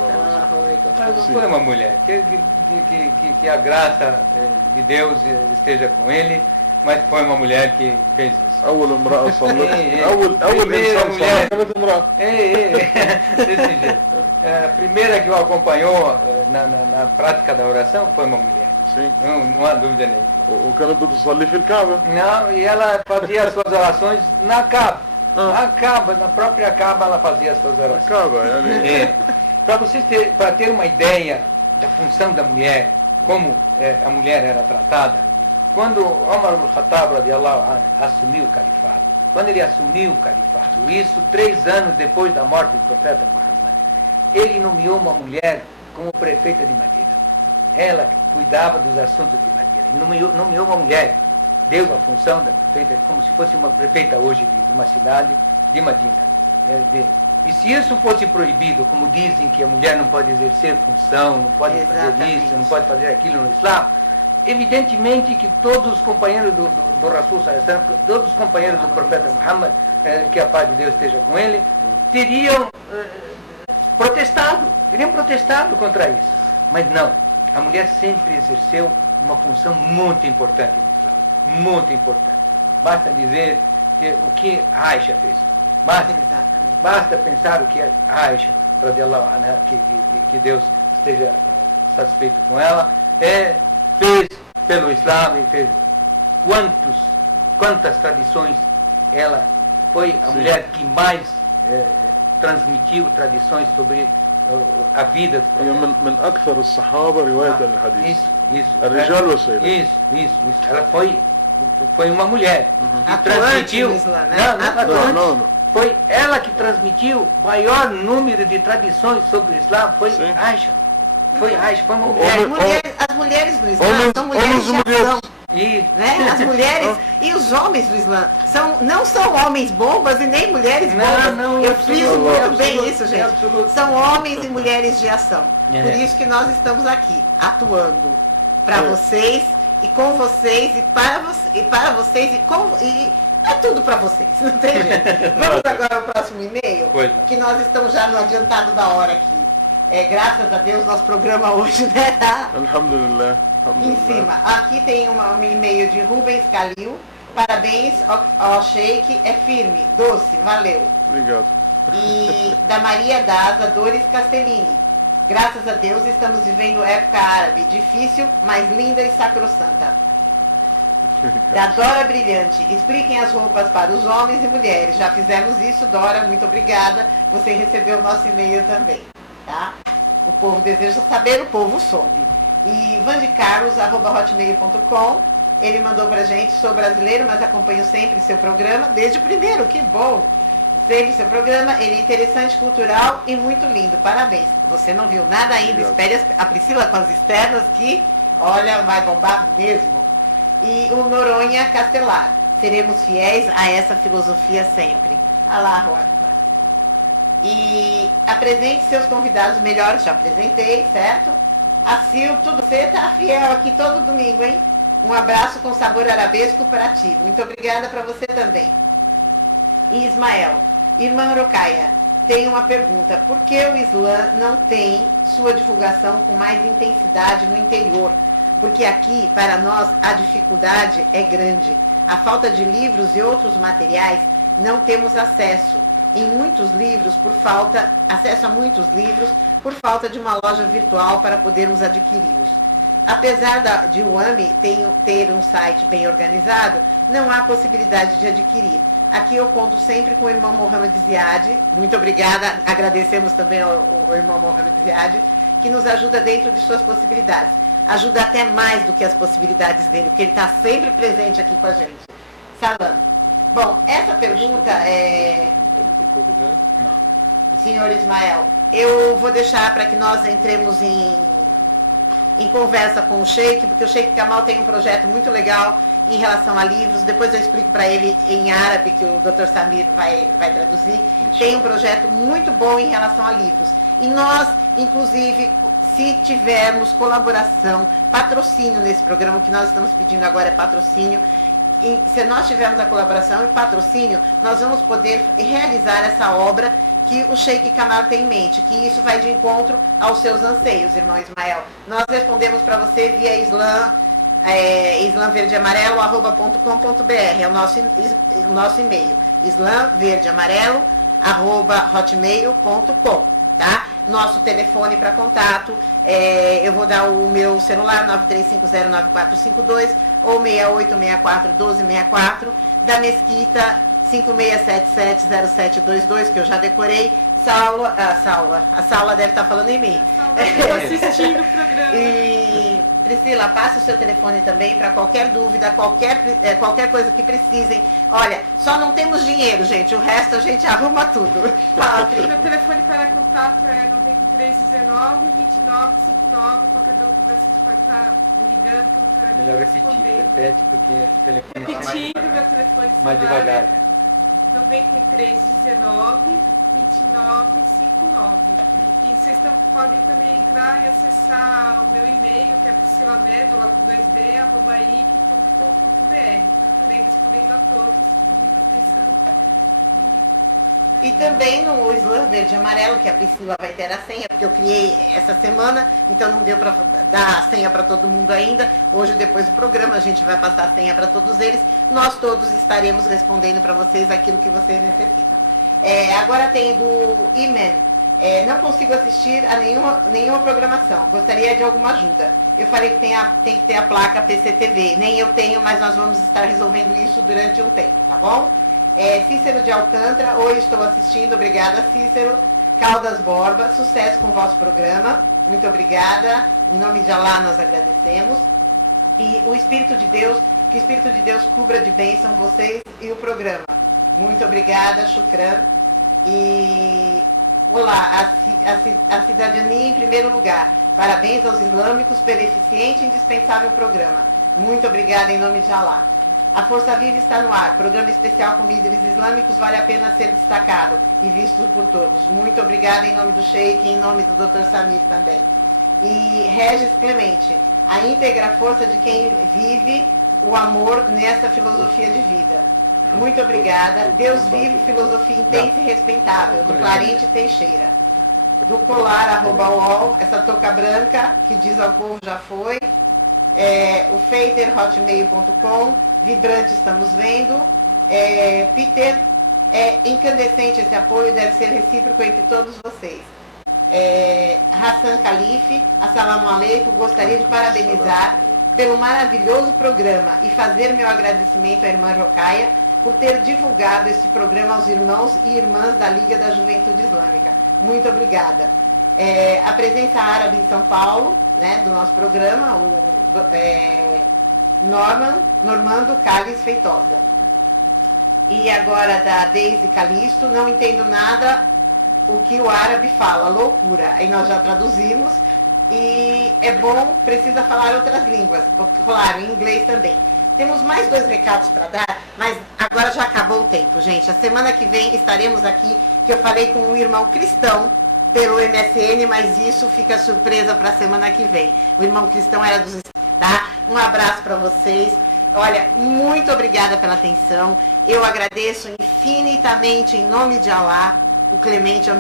Foi uma mulher. Que a graça de Deus esteja com ele, mas foi uma mulher que fez isso. Desse jeito. A primeira que o acompanhou na prática da oração foi uma mulher. Sim. Não há dúvida nenhuma. وكانت بتصلي في الكعبة. Não, e ela fazia as suas orações na Kaaba. Na própria Kaaba ela fazia as suas orações. Para ter uma ideia da função da mulher, como a mulher era tratada, quando Omar ibn Khattab radiallahu anhu assumiu o califado, quando ele assumiu o califado, isso 3 anos depois da morte do profeta Muhammad, ele nomeou uma mulher como prefeita de Madina. Ela cuidava dos assuntos de Madina. Ele nomeou uma mulher, deu a função da prefeita, como se fosse uma prefeita hoje de uma cidade de Madina. E se isso fosse proibido, como dizem que a mulher não pode exercer função, não pode fazer isso, não pode fazer aquilo no Islã, evidentemente que todos os companheiros do Rasul, todos os companheiros do profeta Muhammad, que a paz de Deus esteja com ele, teriam protestado contra isso. Mas não, a mulher sempre exerceu uma função muito importante no Islã, muito importante. Basta dizer o que Aisha fez. Basta pensar o que a Aisha, que Deus esteja satisfeito com ela, fez pelo Islã e fez quantas tradições. Ela foi a mulher que mais transmitiu tradições sobre a vida do profeta. من أكثر الصحابة رواية للحديث. Isso. الرجال والسيدات. Isso. Ela foi uma mulher que transmitiu. No Islã, né? Não. Foi ela que transmitiu o maior número de tradições sobre o Islã. Foi Aisha. Foi uma mulher. As mulheres do Islã são mulheres de ação. Né? As mulheres e os homens do Islã não são homens bombas e nem mulheres bombas. Eu friso muito bem isso, gente. São homens e mulheres de ação. Por isso que nós estamos aqui, atuando para vocês e com vocês e para vocês e é tudo para vocês, não tem jeito. Vamos agora ao próximo e-mail, que nós estamos já no adiantado da hora aqui. Graças a Deus, nosso programa hoje, né? Alhamdulillah. Em cima. Aqui tem um e-mail de Rubens Calil. Parabéns ao Sheik, é firme, doce, valeu. Obrigado. E da Maria Daza Dores Castellini. Graças a Deus estamos vivendo época árabe, difícil, mas linda e sacrossanta. Da Dora Brilhante, expliquem as roupas para os homens e mulheres. Já fizemos isso, Dora, muito obrigada. Você recebeu o nosso e-mail também, tá? O povo deseja saber, o povo soube. E vandecarlos@hotmail.com, ele mandou pra gente, sou brasileiro, mas acompanho sempre seu programa, desde o primeiro, que bom! Sempre seu programa, ele é interessante, cultural e muito lindo, parabéns. Você não viu nada ainda, espere a Priscila com as externas que, olha, vai bombar mesmo. E o Noronha Castelar, seremos fiéis a essa filosofia sempre. Allahu Akbar. E apresente seus convidados melhores, já apresentei, certo? A Sil, você tá fiel aqui todo domingo, hein? Um abraço com sabor arabesco para ti. Muito obrigada para você também. E Ismael, irmã Rocaia, tem uma pergunta: por que o Islã não tem sua divulgação com mais intensidade no interior? Porque aqui, para nós, a dificuldade é grande. A falta de livros e outros materiais, não temos acesso em muitos livros acesso a muitos livros por falta de uma loja virtual para podermos adquiri-los. Apesar de o AMI ter um site bem organizado, não há possibilidade de adquirir. Aqui eu conto sempre com o irmão Mohamed Ziad. Muito obrigada, agradecemos também ao irmão Mohamed Ziad, que nos ajuda dentro de suas possibilidades. Ajuda até mais do que as possibilidades dele, porque ele está sempre presente aqui com a gente. Salam. Bom, essa pergunta é... Senhor Ismael, eu vou deixar para que nós entremos em conversa com o Sheikh, porque o Sheikh Kamal tem um projeto muito legal em relação a livros. Depois eu explico para ele em árabe, que o Dr. Samir vai traduzir. Tem um projeto muito bom em relação a livros. E nós, inclusive, se tivermos colaboração, patrocínio nesse programa, o que nós estamos pedindo agora é patrocínio. Se nós tivermos a colaboração e patrocínio, nós vamos poder realizar essa obra que o Sheikh Kamal tem em mente, que isso vai de encontro aos seus anseios, irmão Ismael. Nós respondemos para você via islamverdeamarelo@com.br, é o nosso e-mail, islamverdeamarelo@hotmail.com, tá? Nosso telefone para contato, eu vou dar o meu celular, 93509452 ou 68641264, da Mesquita 56770722, que eu já decorei. A Saula deve estar falando em mim. Estou assistindo o programa. E Priscila, passe o seu telefone também para qualquer dúvida, qualquer coisa que precisem. Olha, só não temos dinheiro, gente, o resto a gente arruma tudo. Meu telefone para contato é 9319 2959. Qualquer dúvida vocês podem estar ligando, que eu vou melhor repetir, repete, porque o telefone repetindo meu telefone mais devagar, né? 9319 2959. E vocês podem também entrar e acessar o meu e-mail, que é priscilamédula com 2d, @ig.com.br. Estarei respondendo a todos com muita atenção. E também no Islã Verde e Amarelo, que a Priscila vai ter a senha, porque eu criei essa semana, então não deu para dar a senha para todo mundo ainda. Hoje, depois do programa, a gente vai passar a senha para todos eles. Nós todos estaremos respondendo para vocês aquilo que vocês necessitam. Agora tem do Imen. Não consigo assistir a nenhuma programação. Gostaria de alguma ajuda. Eu falei que tem que ter a placa PCTV. Nem eu tenho, mas nós vamos estar resolvendo isso durante um tempo, tá bom? Cícero de Alcântara, oi, estou assistindo, obrigada, Cícero. Caldas Borba, sucesso com o vosso programa, muito obrigada, em nome de Allah nós agradecemos. E o Espírito de Deus, que o Espírito de Deus cubra de bênção vocês e o programa. Muito obrigada, Shukran. E olá, a cidadania em primeiro lugar. Parabéns aos islâmicos pelo eficiente e indispensável programa. Muito obrigada em nome de Allah. A Força Viva está no ar. Programa especial com líderes islâmicos vale a pena ser destacado e visto por todos. Muito obrigada em nome do Sheikh e em nome do Dr. Samir também. E Regis Clemente, a íntegra força de quem vive o amor nessa filosofia de vida. Muito obrigada. Deus vive, filosofia intensa e respeitável, do Clarente Teixeira. Do Colar, @UOL, essa touca branca, que diz ao povo já foi. O Feiter, hotmail.com. Vibrante, estamos vendo. Peter, incandescente esse apoio, deve ser recíproco entre todos vocês. Hassan Khalife, assalamu alaikum, gostaria de parabenizar pelo maravilhoso programa e fazer meu agradecimento à irmã Rocaia por ter divulgado esse programa aos irmãos e irmãs da Liga da Juventude Islâmica. Muito obrigada. A presença árabe em São Paulo, né, do nosso programa, Normando Calles Feitosa. E agora da Deise Calisto, não entendo nada o que o árabe fala, loucura. Aí nós já traduzimos. E é bom, precisa falar outras línguas, claro, em inglês também. Temos mais 2 recados para dar, mas agora já acabou o tempo, gente. A semana que vem estaremos aqui, que eu falei com um irmão cristão pelo MSN, mas isso fica surpresa para a semana que vem. O irmão cristão era dos... Tá? Um abraço para vocês. Olha, muito obrigada pela atenção. Eu agradeço infinitamente em nome de Allah o clemente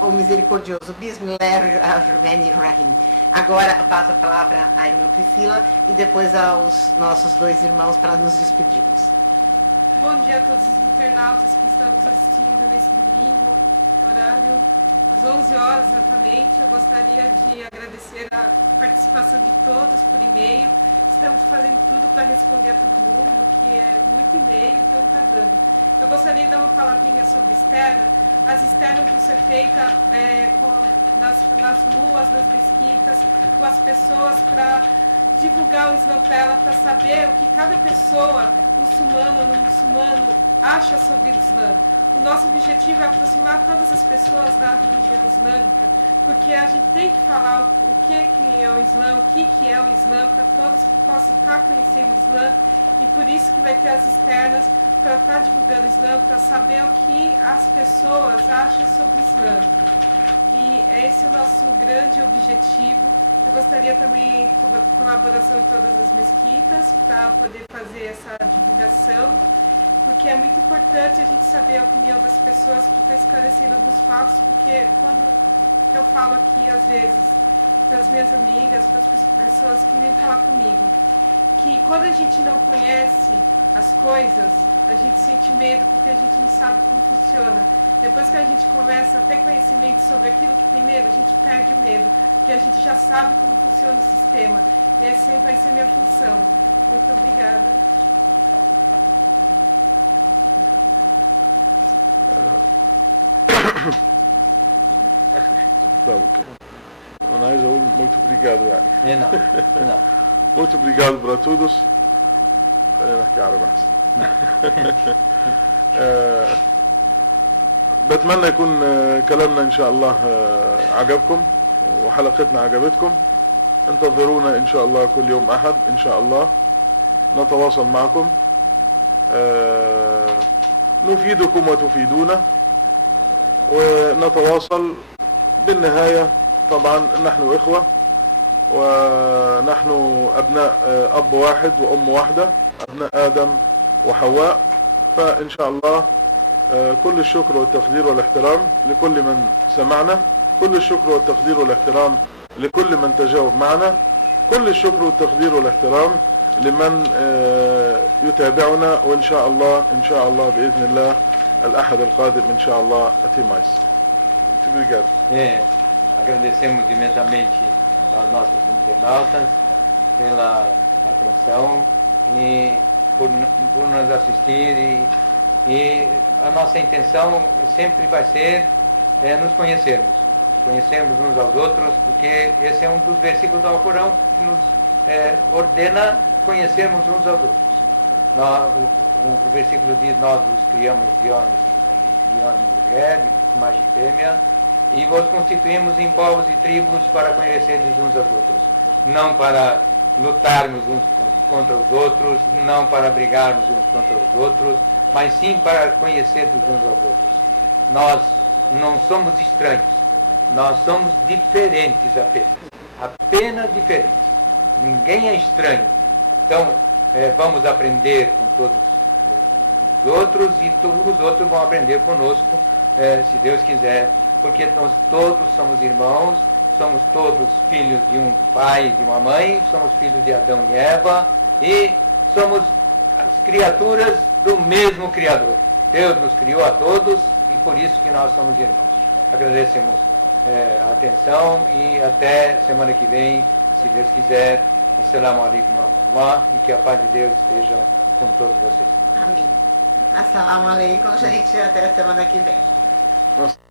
ou misericordioso. Bismillahirrahmanirrahim. Agora eu passo a palavra à irmã Priscila e depois aos nossos dois irmãos para nos despedirmos. Bom dia a todos os internautas que estão nos assistindo nesse domingo, horário às 11 horas exatamente. Eu gostaria de agradecer a participação de todos por e-mail. Estamos fazendo tudo para responder a todo mundo, que é muito e-mail, então está dando. Eu gostaria de dar uma palavrinha sobre externa. As externas vão ser feitas nas ruas, nas mesquitas, com as pessoas para divulgar o Islã para ela, para saber o que cada pessoa, muçulmano ou não muçulmano, acha sobre o Islã. O nosso objetivo é aproximar todas as pessoas da religião islâmica, porque a gente tem que falar o que é o Islã, o que é o Islã, para todos possam estar conhecendo o Islã, e por isso que vai ter as externas, para estar divulgando o Islã, para saber o que as pessoas acham sobre o Islã. E esse é o nosso grande objetivo. Eu gostaria também de colaboração de todas as mesquitas para poder fazer essa divulgação, porque é muito importante a gente saber a opinião das pessoas, que está esclarecendo alguns fatos, porque quando eu falo aqui, às vezes, para as minhas amigas, para as pessoas que vêm falar comigo, que quando a gente não conhece as coisas, a gente sente medo porque a gente não sabe como funciona. Depois que a gente começa a ter conhecimento sobre aquilo que tem medo, a gente perde o medo, porque a gente já sabe como funciona o sistema. E essa vai ser minha função. Muito obrigada. أنا عايز أقول muito obrigado يعني. نعم نعم. Muito obrigado para todos. خلينا نحكي عربي أحسن. بتمنى يكون كلامنا إن شاء الله عجبكم وحلقتنا عجبتكم. انتظرونا إن شاء الله كل يوم أحد إن شاء الله نتواصل معكم، نفيدكم وتفيدونا ونتواصل. بالنهاية طبعا نحن إخوة ونحن أبناء أب واحد وأم واحدة، أبناء آدم وحواء. فإن شاء الله كل الشكر والتقدير والاحترام لكل من سمعنا، كل الشكر والتقدير والاحترام لكل من تجاوب معنا، كل الشكر والتقدير والاحترام لمن يتابعنا. وإن شاء الله بإذن الله الأحد القادم إن شاء الله أتي مايس. Obrigado. Agradecemos imensamente aos nossos internautas pela atenção e por nos assistir, e a nossa intenção sempre vai ser nos conhecermos uns aos outros, porque esse é um dos versículos do Alcorão que nos ordena conhecermos uns aos outros. O versículo diz: nós os criamos de homem e mulher, de macho e fêmea, e vos constituímos em povos e tribos para conhecermos uns aos outros, não para lutarmos uns contra os outros, não para brigarmos uns contra os outros, mas sim para conhecermos uns aos outros. Nós não somos estranhos, nós somos diferentes apenas diferentes. Ninguém é estranho. Então, vamos aprender com todos os outros, e todos os outros vão aprender conosco, se Deus quiser, porque nós todos somos irmãos, somos todos filhos de um pai e de uma mãe, somos filhos de Adão e Eva, e somos as criaturas do mesmo Criador. Deus nos criou a todos e por isso que nós somos irmãos. Agradecemos a atenção e até semana que vem, se Deus quiser. Assalamu alaikum wa rahmatullah, e que a paz de Deus esteja com todos vocês. Amém. Assalamu alaikum, gente, até semana que vem. Nossa.